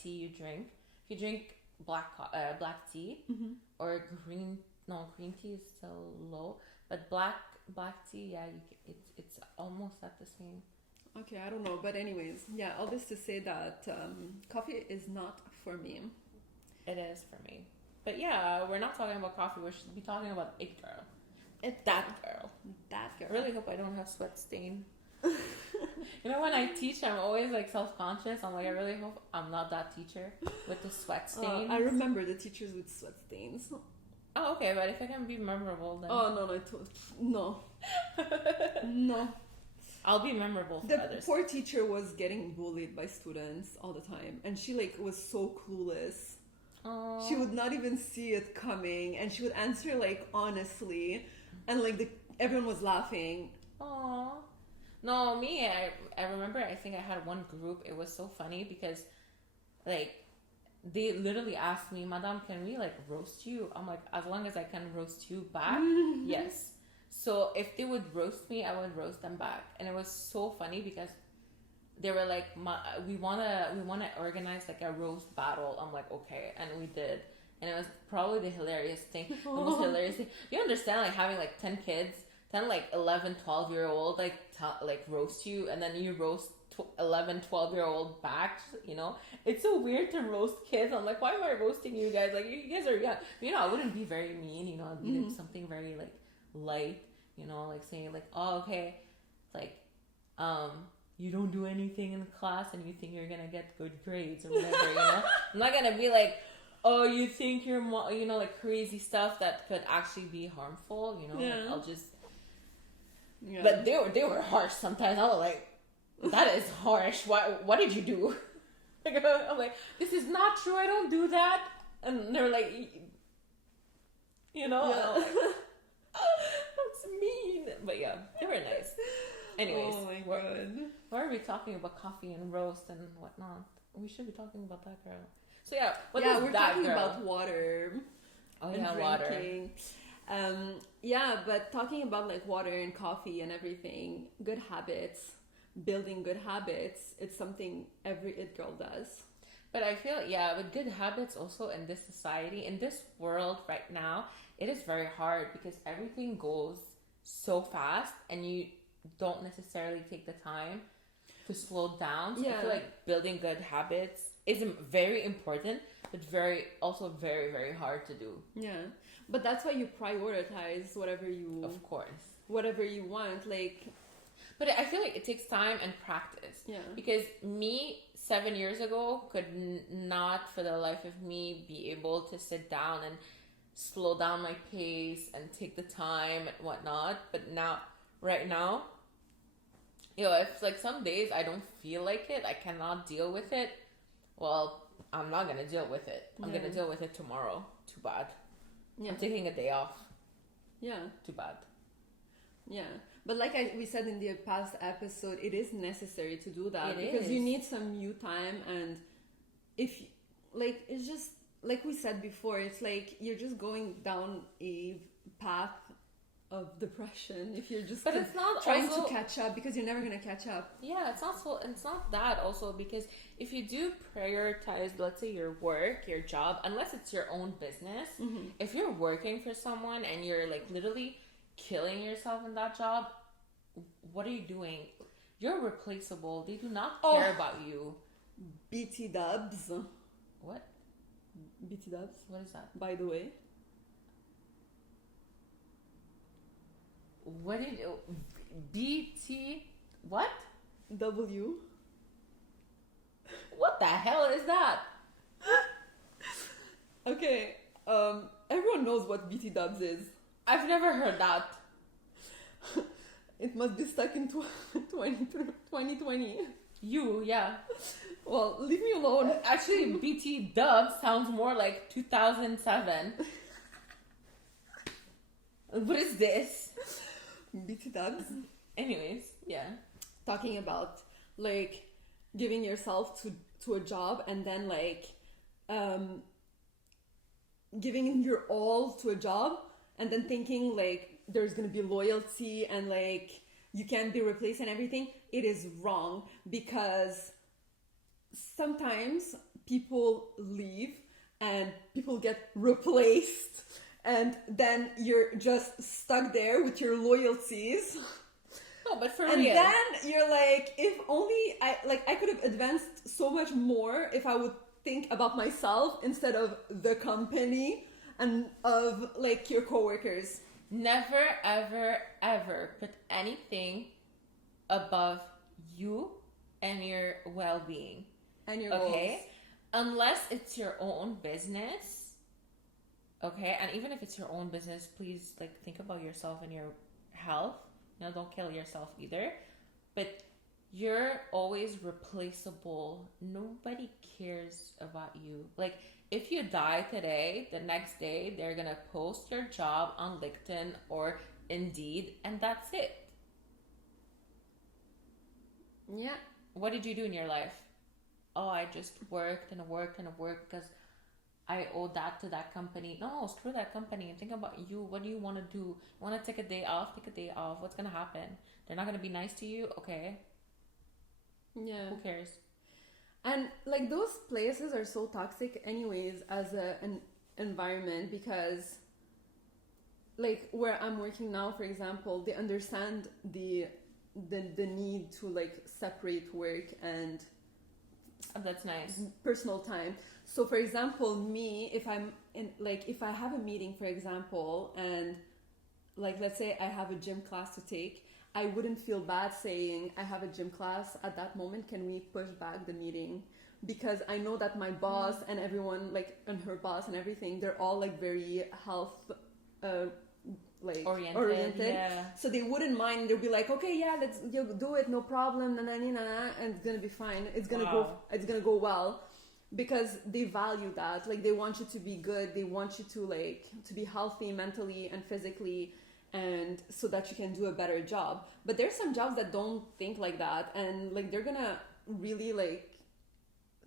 tea you drink. If you drink black tea or green tea is still low, but black tea, yeah, it's almost at the same. Okay, I don't know, but anyways, yeah, all this to say that coffee is not for me. It is for me. But yeah, we're not talking about coffee, we should be talking about it girl. That girl. I really hope I don't have sweat stain. You know, when I teach, I'm always like self-conscious. I'm like, I really hope I'm not that teacher with the sweat stain. I remember the teachers with sweat stains. Oh, okay, but if I can be memorable, then... Oh, no. No. I'll be memorable for the others. Poor teacher was getting bullied by students all the time, and she like was so clueless. Aww. She would not even see it coming, and she would answer like honestly, and like everyone was laughing. Aww. No, me, I remember, I think I had one group, it was so funny because like they literally asked me, Madame, can we like roast you? I'm like, as long as I can roast you back, yes. So if they would roast me, I would roast them back. And it was so funny because they were like, we wanna organize like a roast battle. I'm like, okay, and we did. And it was probably the hilarious thing, the most hilarious thing. You understand, like having like 10 kids, 10 like 11, 12-year-old like roast you, and then you roast 11, 12-year-old back, you know? It's so weird to roast kids. I'm like, why am I roasting you guys? Like, you guys are young. You know, I wouldn't be very mean, you know, I'd be like something very like light, you know, like saying like, oh, okay, like, you don't do anything in class and you think you're gonna get good grades or whatever, you know? I'm not gonna be like, oh, you think you're you know, like crazy stuff that could actually be harmful, you know? Yeah. Like, I'll just... Yeah. But they were harsh sometimes. I was like, that is harsh. What did you do? Like, I'm like, this is not true. I don't do that. And they're like, you know, yeah. that's mean. But yeah, they were nice. Anyways, oh my god, why are we talking about coffee and roast and whatnot? We should be talking about that girl. So yeah, we're talking girl? about water. Oh yeah, water. Yeah, but talking about like water and coffee and everything, good habits, building good habits, it's something every it girl does. But I feel, yeah, with good habits also in this society, in this world right now, it is very hard because everything goes so fast and you don't necessarily take the time to slow down. So I feel like building good habits is very important, but very, very hard to do. Yeah. But that's why you prioritize whatever you... Of course. Whatever you want, like... But I feel like it takes time and practice. Yeah. Because me 7 years ago could not for the life of me be able to sit down and slow down my pace and take the time and whatnot. But now, right now, if like some days I don't feel like it, I cannot deal with it, well, I'm not gonna deal with it. I'm gonna deal with it tomorrow. Too bad. Yeah. I'm taking a day off. Yeah. Too bad. Yeah. But like we said in the past episode, it is necessary to do that It because is. you need some you time. And if like, it's just like we said before, it's like you're just going down a path of depression if you're just But it's not trying also, to catch up, because you're never going to catch up. Yeah, it's not that also, because if you do prioritize, let's say, your work, your job, unless it's your own business, if you're working for someone and you're like literally killing yourself in that job, what are you doing? You're replaceable. They do not care about you. BT dubs. What? BT dubs, What is that? by the way. What did BT? What? W. What the hell is that? Okay, everyone knows what BT dubs is. I've never heard that. It must be stuck in 2020. Yeah. Well, leave me alone. Actually, BT dub sounds more like 2007. What is this? BT dubs. Anyways, yeah. Talking about like giving yourself to a job and then like giving your all to a job and then thinking like there's gonna be loyalty and like you can't be replaced and everything. It is wrong, because sometimes people leave and people get replaced, and then you're just stuck there with your loyalties. No, but for And real. then you're like, if only I could have advanced so much more if I would think about myself instead of the company and of like your coworkers. Never, ever, ever put anything above you and your well-being. And your Okay? goals. Unless it's your own business. Okay? And even if it's your own business, please like think about yourself and your health. Don't kill yourself either. But you're always replaceable. Nobody cares about you. Like, if you die today, the next day they're gonna post your job on LinkedIn or Indeed, and that's it. Yeah. What did you do in your life? Oh, I just worked and worked and worked because I owe that to that company. No, screw that company. Think about you. What do you want to do? You want to take a day off? Take a day off. What's going to happen? They're not going to be nice to you? Okay. Yeah. Who cares? And like those places are so toxic anyways as an environment, because like where I'm working now, for example, they understand the need to like separate work and Oh, that's nice. personal time. So for example, me, if I'm in like if I have a meeting, for example, and like let's say I have a gym class to take, I wouldn't feel bad saying I have a gym class at that moment, can we push back the meeting? Because I know that my boss and everyone, like, and her boss and everything, they're all like very health like oriented. Yeah. So they wouldn't mind. They'll be like, okay, yeah, let's do it, no problem, and it's gonna be fine. It's gonna go well, because they value that. Like, they want you to be good. They want you to like to be healthy mentally and physically, and so that you can do a better job. But there's some jobs that don't think like that, and like they're gonna really like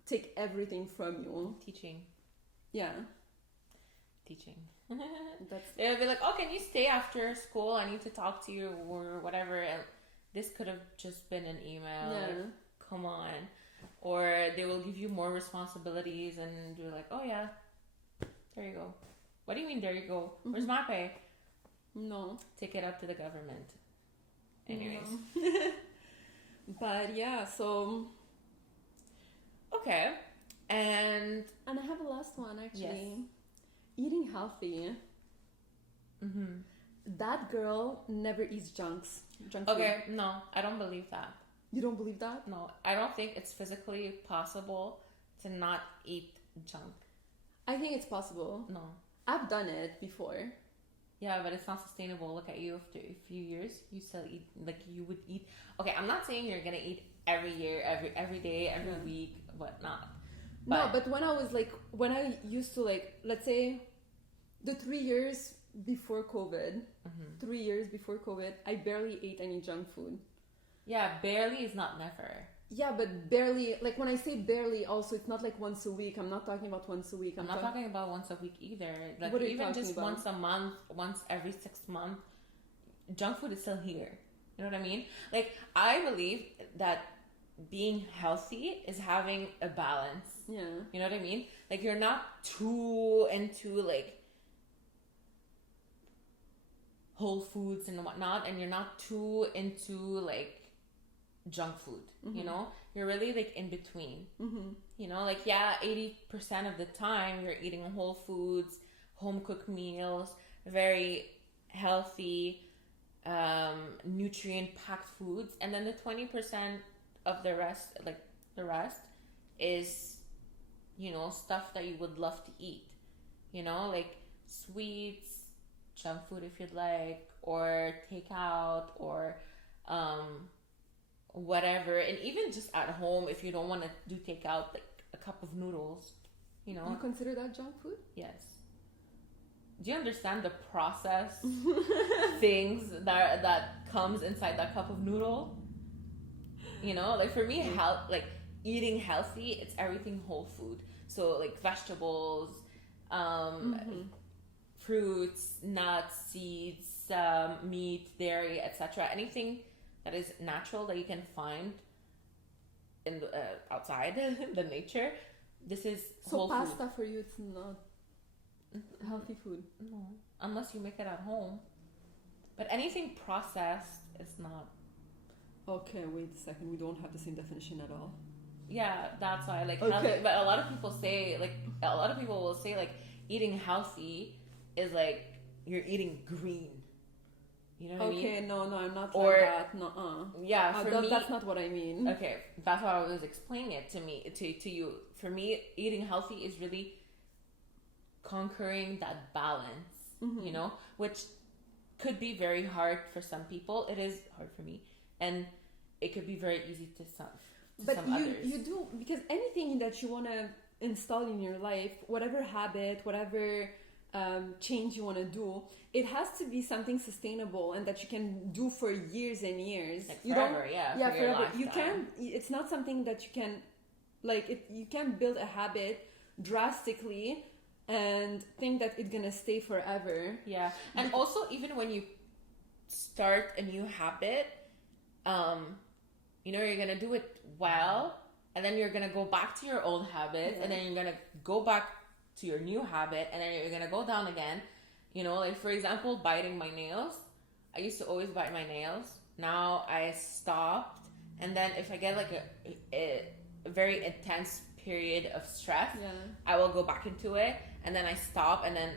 take everything from you. Teaching. That's They'll be like, oh, can you stay after school? I need to talk to you or whatever. And this could have just been an email. Yeah. Like, come on. Or they will give you more responsibilities and you're like, oh, yeah, there you go. What do you mean, there you go? Where's my pay? no. Take it up to the government. Anyways. No. But yeah, so Okay. And I have a last one actually. Yes. Eating healthy. That girl never eats junk food. okay, no, I don't believe that. You don't believe that? No, I don't think it's physically possible to not eat junk. I think it's possible. No. I've done it before. Yeah, but it's not sustainable. Look at you after a few years. You still eat like you would eat. Okay, I'm not saying you're gonna eat every year, every day, every week, whatnot. No, but when I used to like, let's say, the 3 years before COVID, 3 years before COVID, I barely ate any junk food. Yeah, barely is not never. Yeah, but barely, like when I say barely, also it's not like once a week. I'm not talking about once a week. I'm not talking about once a week either. Like what are you even talking just about? once a month, once every 6 months, junk food is still here. You know what I mean? Like I believe that being healthy is having a balance. Yeah. You know what I mean? Like you're not too into like whole foods and whatnot, and you're not too into like junk food. You know, you're really like in between. You know, like 80% of the time you're eating whole foods, home cooked meals, very healthy, nutrient packed foods, and then the 20% of the rest is, you know, stuff that you would love to eat, you know, like sweets, junk food if you'd like, or takeout, or whatever. And even just at home, if you don't want to do takeout, like a cup of noodles, you know. You consider that junk food? Yes. Do you understand the process things that comes inside that cup of noodle? You know, like for me, like eating healthy, it's everything whole food. So like vegetables, fruits, nuts, seeds, meat, dairy, etc. Anything that is natural that you can find in the, outside the nature. This is so whole pasta food. for you, it's not healthy food. No, unless you make it at home. But anything processed is not. Okay, wait a second. We don't have the same definition at all. Yeah, that's why Okay. healthy, but a lot of people will say like eating healthy is like you're eating green. You know what I mean? Okay, no, I'm not Or- like that. No, Yeah, for me, that's not what I mean. okay, that's how I was explaining it to you. For me, eating healthy is really conquering that balance. You know, which could be very hard for some people. It is hard for me, and it could be very easy to some. But others. you do, because anything that you want to install in your life, whatever habit, whatever change you want to do, it has to be something sustainable and that you can do for years and years. Like You forever, don't, yeah, yeah, for your forever. You lifetime. can't. It's not something that you can, like, you can't build a habit drastically and think that it's gonna stay forever. Yeah, and also even when you start a new habit, you know, you're gonna do it well, and then you're gonna go back to your old habits, and then you're gonna go back to your new habit, and then you're gonna go down again. You know, like for example, biting my nails. I used to always bite my nails. Now I stopped, and then if I get like a very intense period of stress, I will go back into it, and then I stop, and then,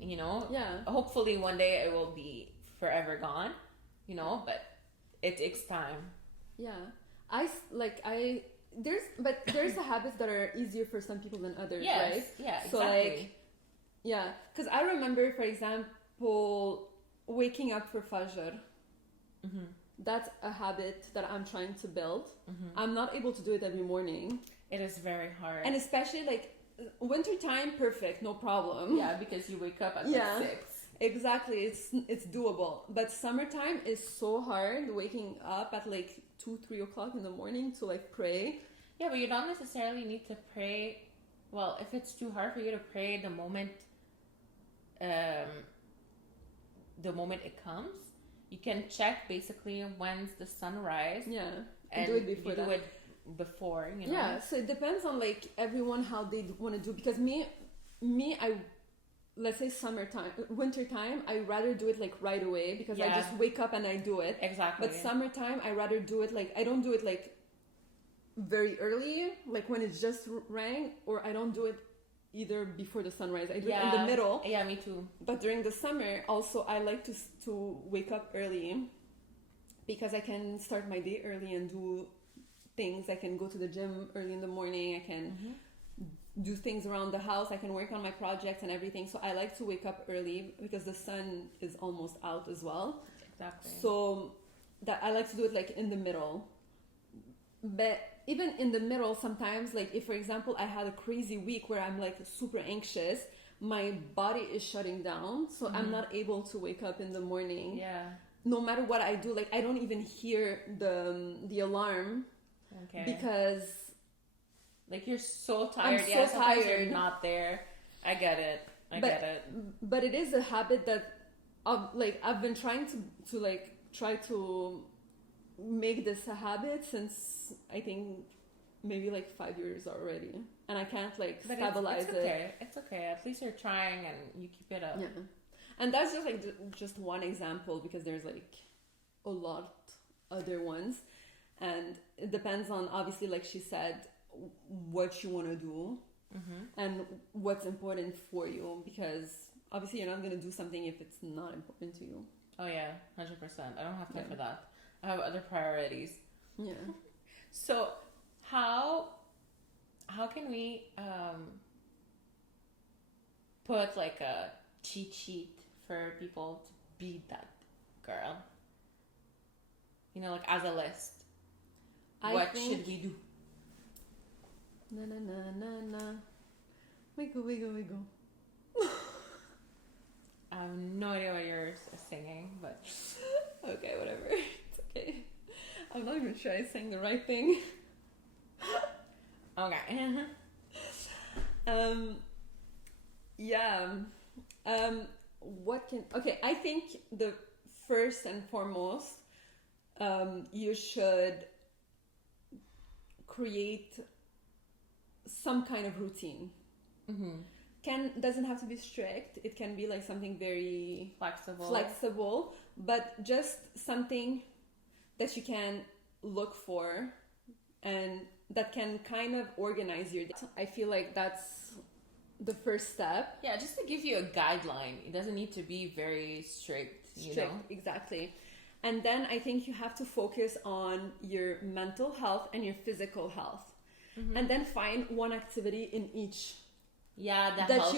you know, hopefully one day it will be forever gone, you know, but it takes time. There's habits that are easier for some people than others, Yes, right? yeah, So exactly. because I remember, for example, waking up for Fajr. That's a habit that I'm trying to build. I'm not able to do it every morning. It is very hard. And especially like wintertime, perfect, no problem. Yeah, because you wake up at like 6. Exactly, it's doable. But summertime is so hard, waking up at like 2-3 o'clock in the morning to like pray. Yeah, but you don't necessarily need to pray. Well, if it's too hard for you to pray the moment it comes, you can check basically when's the sunrise. Yeah, and do it before that. Do it before, you know. Yeah, so it depends on like everyone how they want to do. Because me, I, let's say wintertime, I rather do it like right away because I just wake up and I do it. Exactly. But summertime, I rather do it like, I don't do it like very early, like when it's just rang, or I don't do it either before the sunrise. I do it in the middle. Yeah, me too. But during the summer, also, I like to wake up early because I can start my day early and do things. I can go to the gym early in the morning. I can do things around the house. I can work on my projects and everything. So I like to wake up early because the sun is almost out as well. Exactly. So that I like to do it like in the middle. But even in the middle, sometimes, like if for example I had a crazy week where I'm like super anxious, my body is shutting down, so I'm not able to wake up in the morning. Yeah. No matter what I do, like I don't even hear the alarm. Okay. Because like you're so tired. I'm Yeah, so sometimes tired. you're not there. I get it. I get it. But it is a habit that I've been trying to like try to make this a habit since I think maybe like 5 years already, and I can't like But stabilize it's okay. It's okay. At least you're trying and you keep it up. Yeah, and that's just like just one example, because there's like a lot other ones, and it depends on, obviously, like she said, what you want to do and what's important for you, because obviously you're not going to do something if it's not important to you. Oh yeah, 100%. I don't have time for that. I have other priorities. Yeah. So how can we put like a cheat sheet for people to be that girl? You know, like as a list. What should we do? Na na na na na. Wiggle, wiggle, wiggle. I have no idea what you're singing, but Okay, whatever. It's okay. I'm not even sure I sang the right thing. okay. Yeah. What can... Okay, I think the first and foremost, you should create some kind of routine. Doesn't have to be strict. It can be like something very flexible, but just something that you can look for and that can kind of organize your day. I feel like that's the first step. Yeah, just to give you a guideline. It doesn't need to be very strict, you know? Exactly. And then I think you have to focus on your mental health and your physical health. And then find one activity in each that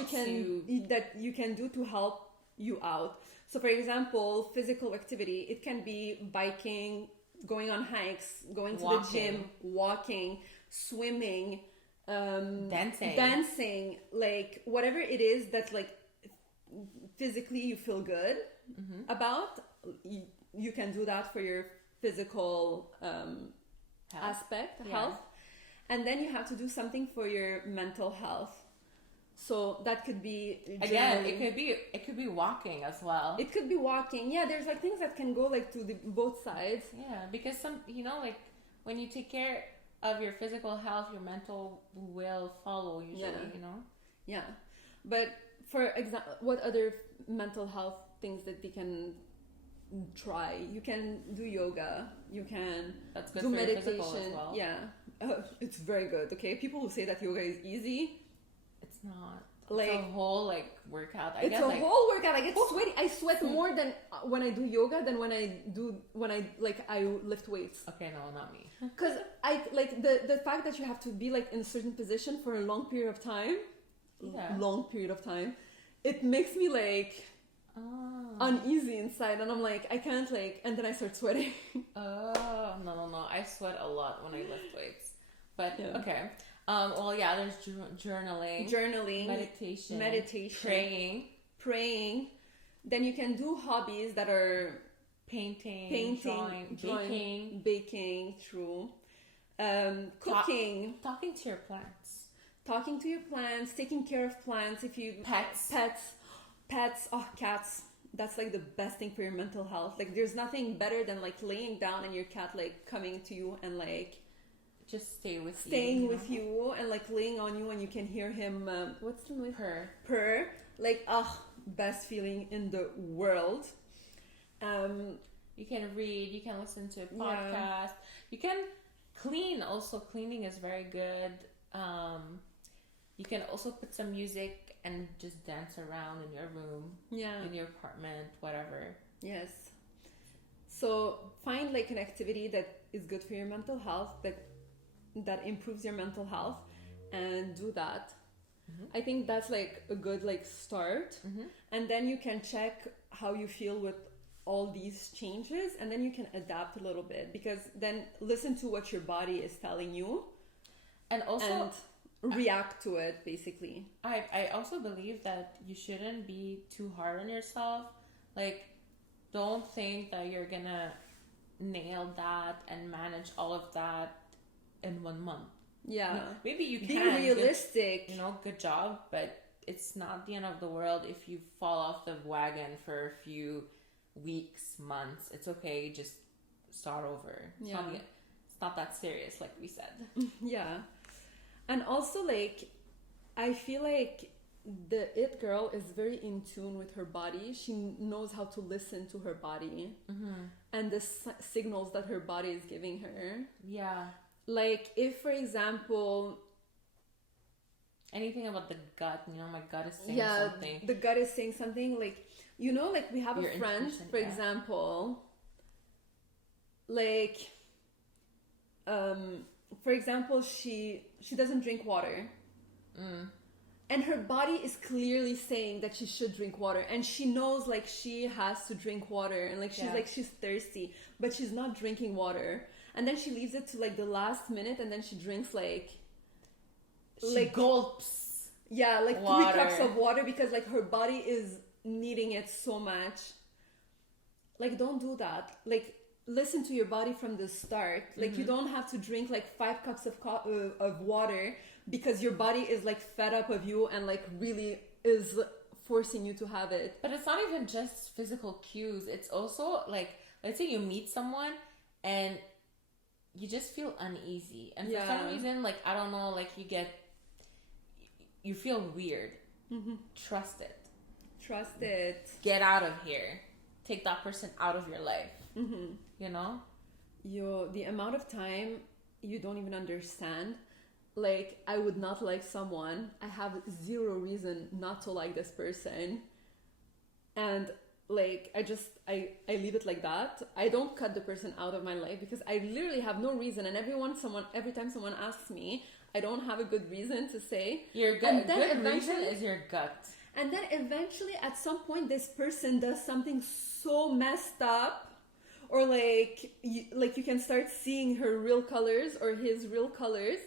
you can do to help you out. So for example, physical activity, it can be biking, going on hikes, going to the gym, walking, swimming, dancing, like whatever it is that like physically you feel good about, you can do that for your physical health. And then you have to do something for your mental health. So that could be again, it could be walking as well. It could be walking. Yeah, there's like things that can go like to both sides. Yeah, because like when you take care of your physical health, your mental will follow usually, you know? Yeah. But for example, what other mental health things that they can try? You can do yoga. You can do meditation. As well. Yeah. It's very good. Okay, people who say that yoga is easy, it's not. Like, it's a whole workout. It's a whole workout. I get sweaty. I sweat more than when I do yoga than when I lift weights. Okay, no, not me. Because I like the fact that you have to be like in a certain position for a long period of time. Yeah. Long period of time. It makes me uneasy inside, and I'm like, I can't and then I start sweating. Oh, no. I sweat a lot when I lift weights. But, okay. There's journaling, meditation, praying. Then you can do hobbies that are painting, drawing, baking, true. Cooking. Talking to your plants. Taking care of plants. If you... Pets, cats. That's like the best thing for your mental health. Like there's nothing better than laying down and your cat coming to you and just staying with you and laying on you, and you can hear him what's the noise? Purr. Best feeling in the world. You can read, you can listen to a podcast, you can clean. Also, cleaning is very good. You can also put some music and just dance around in your room, in your apartment, whatever. Yes. So find like an activity that is good for your mental health, that improves your mental health, and do that. I think that's like a good like start. And then you can check how you feel with all these changes, and then you can adapt a little bit, because then listen to what your body is telling you And also, and react to it basically. I also believe that you shouldn't be too hard on yourself. Like, don't think that you're gonna nail that and manage all of that in 1 month. Yeah. Maybe you Be can. realistic. Good job, but it's not the end of the world if you fall off the wagon for a few weeks, months. It's okay. Just start over. It's not that serious, like we said. Yeah. And also, like, I feel like the it girl is very in tune with her body. She knows how to listen to her body and the signals that her body is giving her. Yeah. Like, if, for example, anything about the gut, my gut is saying something. the gut is saying something, like, like we have Your a friend, intuition, for example, like, for example, she doesn't drink water. And her body is clearly saying that she should drink water, and she knows like she has to drink water, and like she's thirsty, but she's not drinking water. And then she leaves it to like the last minute, and then she drinks she gulps. Yeah, like water. 3 cups of water, because like her body is needing it so much. Like, don't do that. Like, listen to your body from the start. Like, you don't have to drink like 5 cups of water because your body is like fed up of you and like really is forcing you to have it. But it's not even just physical cues. It's also like, let's say you meet someone and you just feel uneasy, and for some reason, like, I don't know, like, you feel weird. Trust it. Get out of here. Take that person out of your life. The amount of time you don't even understand. Like, I would not like someone. I have zero reason not to like this person, and like, I leave it like that. I don't cut the person out of my life because I literally have no reason. And every time someone asks me, I don't have a good reason to say. Your gut, good reason is your gut. And then eventually, at some point, this person does something so messed up, or like you can start seeing her real colors or his real colors,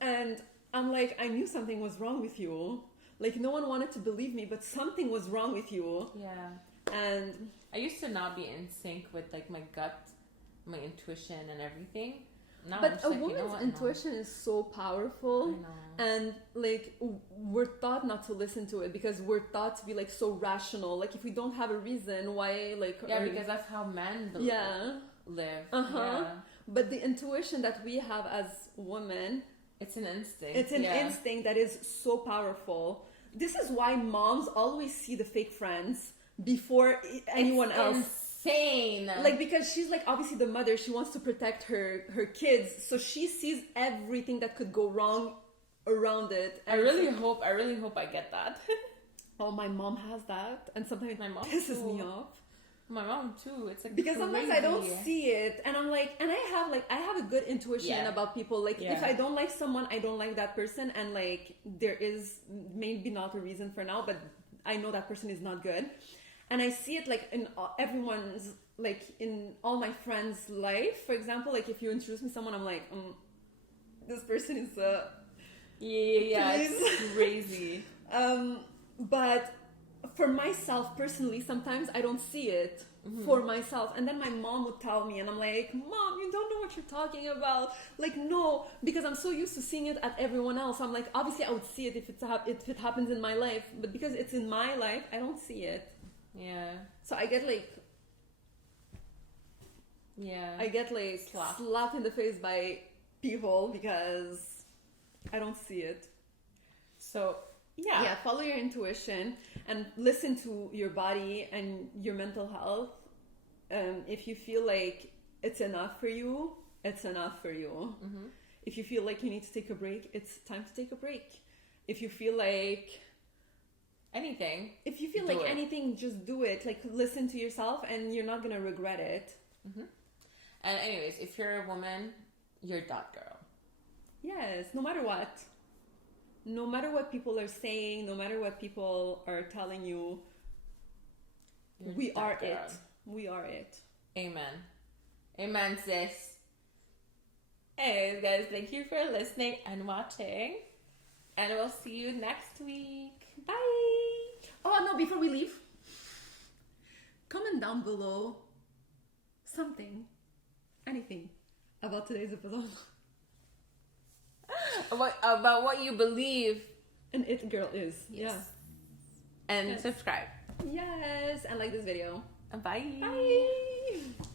and I'm like, I knew something was wrong with you. Like, no one wanted to believe me, but something was wrong with you. Yeah. And I used to not be in sync with like my gut, my intuition, and everything. Now but a woman's intuition is so powerful, and like, we're taught not to listen to it because we're taught to be like so rational. Like, if we don't have a reason why, like, because that's how men live. But the intuition that we have as women, it's an instinct. It's an instinct that is so powerful. This is why moms always see the fake friends before anyone else. Insane. Like, because she's like, obviously the mother, she wants to protect her kids, so she sees everything that could go wrong around it. And I really hope I get that. Oh, my mom has that, and sometimes my mom pisses me off. My mom too. It's like, because sometimes I don't see it, and I'm like, and I have a good intuition about people. Like, if I don't like someone, I don't like that person, and like, there is maybe not a reason for now, but I know that person is not good. And I see it like in everyone's, like in all my friends' life. For example, like if you introduce me to someone, I'm like, this person is it's crazy. But for myself personally, sometimes I don't see it for myself, and then my mom would tell me, and I'm like, Mom, you don't know what you're talking about. Like, no, because I'm so used to seeing it at everyone else. I'm like, obviously I would see it if it happens in my life, but because it's in my life, I don't see it. Yeah. So I get like slapped in the face by people because I don't see it. So yeah, follow your intuition and listen to your body and your mental health. If you feel like it's enough for you, it's enough for you. If you feel like you need to take a break, it's time to take a break. If you feel like anything. If you feel Do like it. anything, just do it. Like, listen to yourself, and you're not gonna regret it. And anyways, if you're a woman, you're that girl. Yes, no matter what. No matter what people are saying, no matter what people are telling you, You're we that are girl. it. We are it. Amen. Amen, sis. Anyways, guys, thank you for listening and watching. And we'll see you next week. Bye! Oh, no, before we leave, comment down below something, anything about today's episode. About what you believe. An it girl is. Yes. And Yes. subscribe. Yeah. Yes, and like this video. Bye. Bye!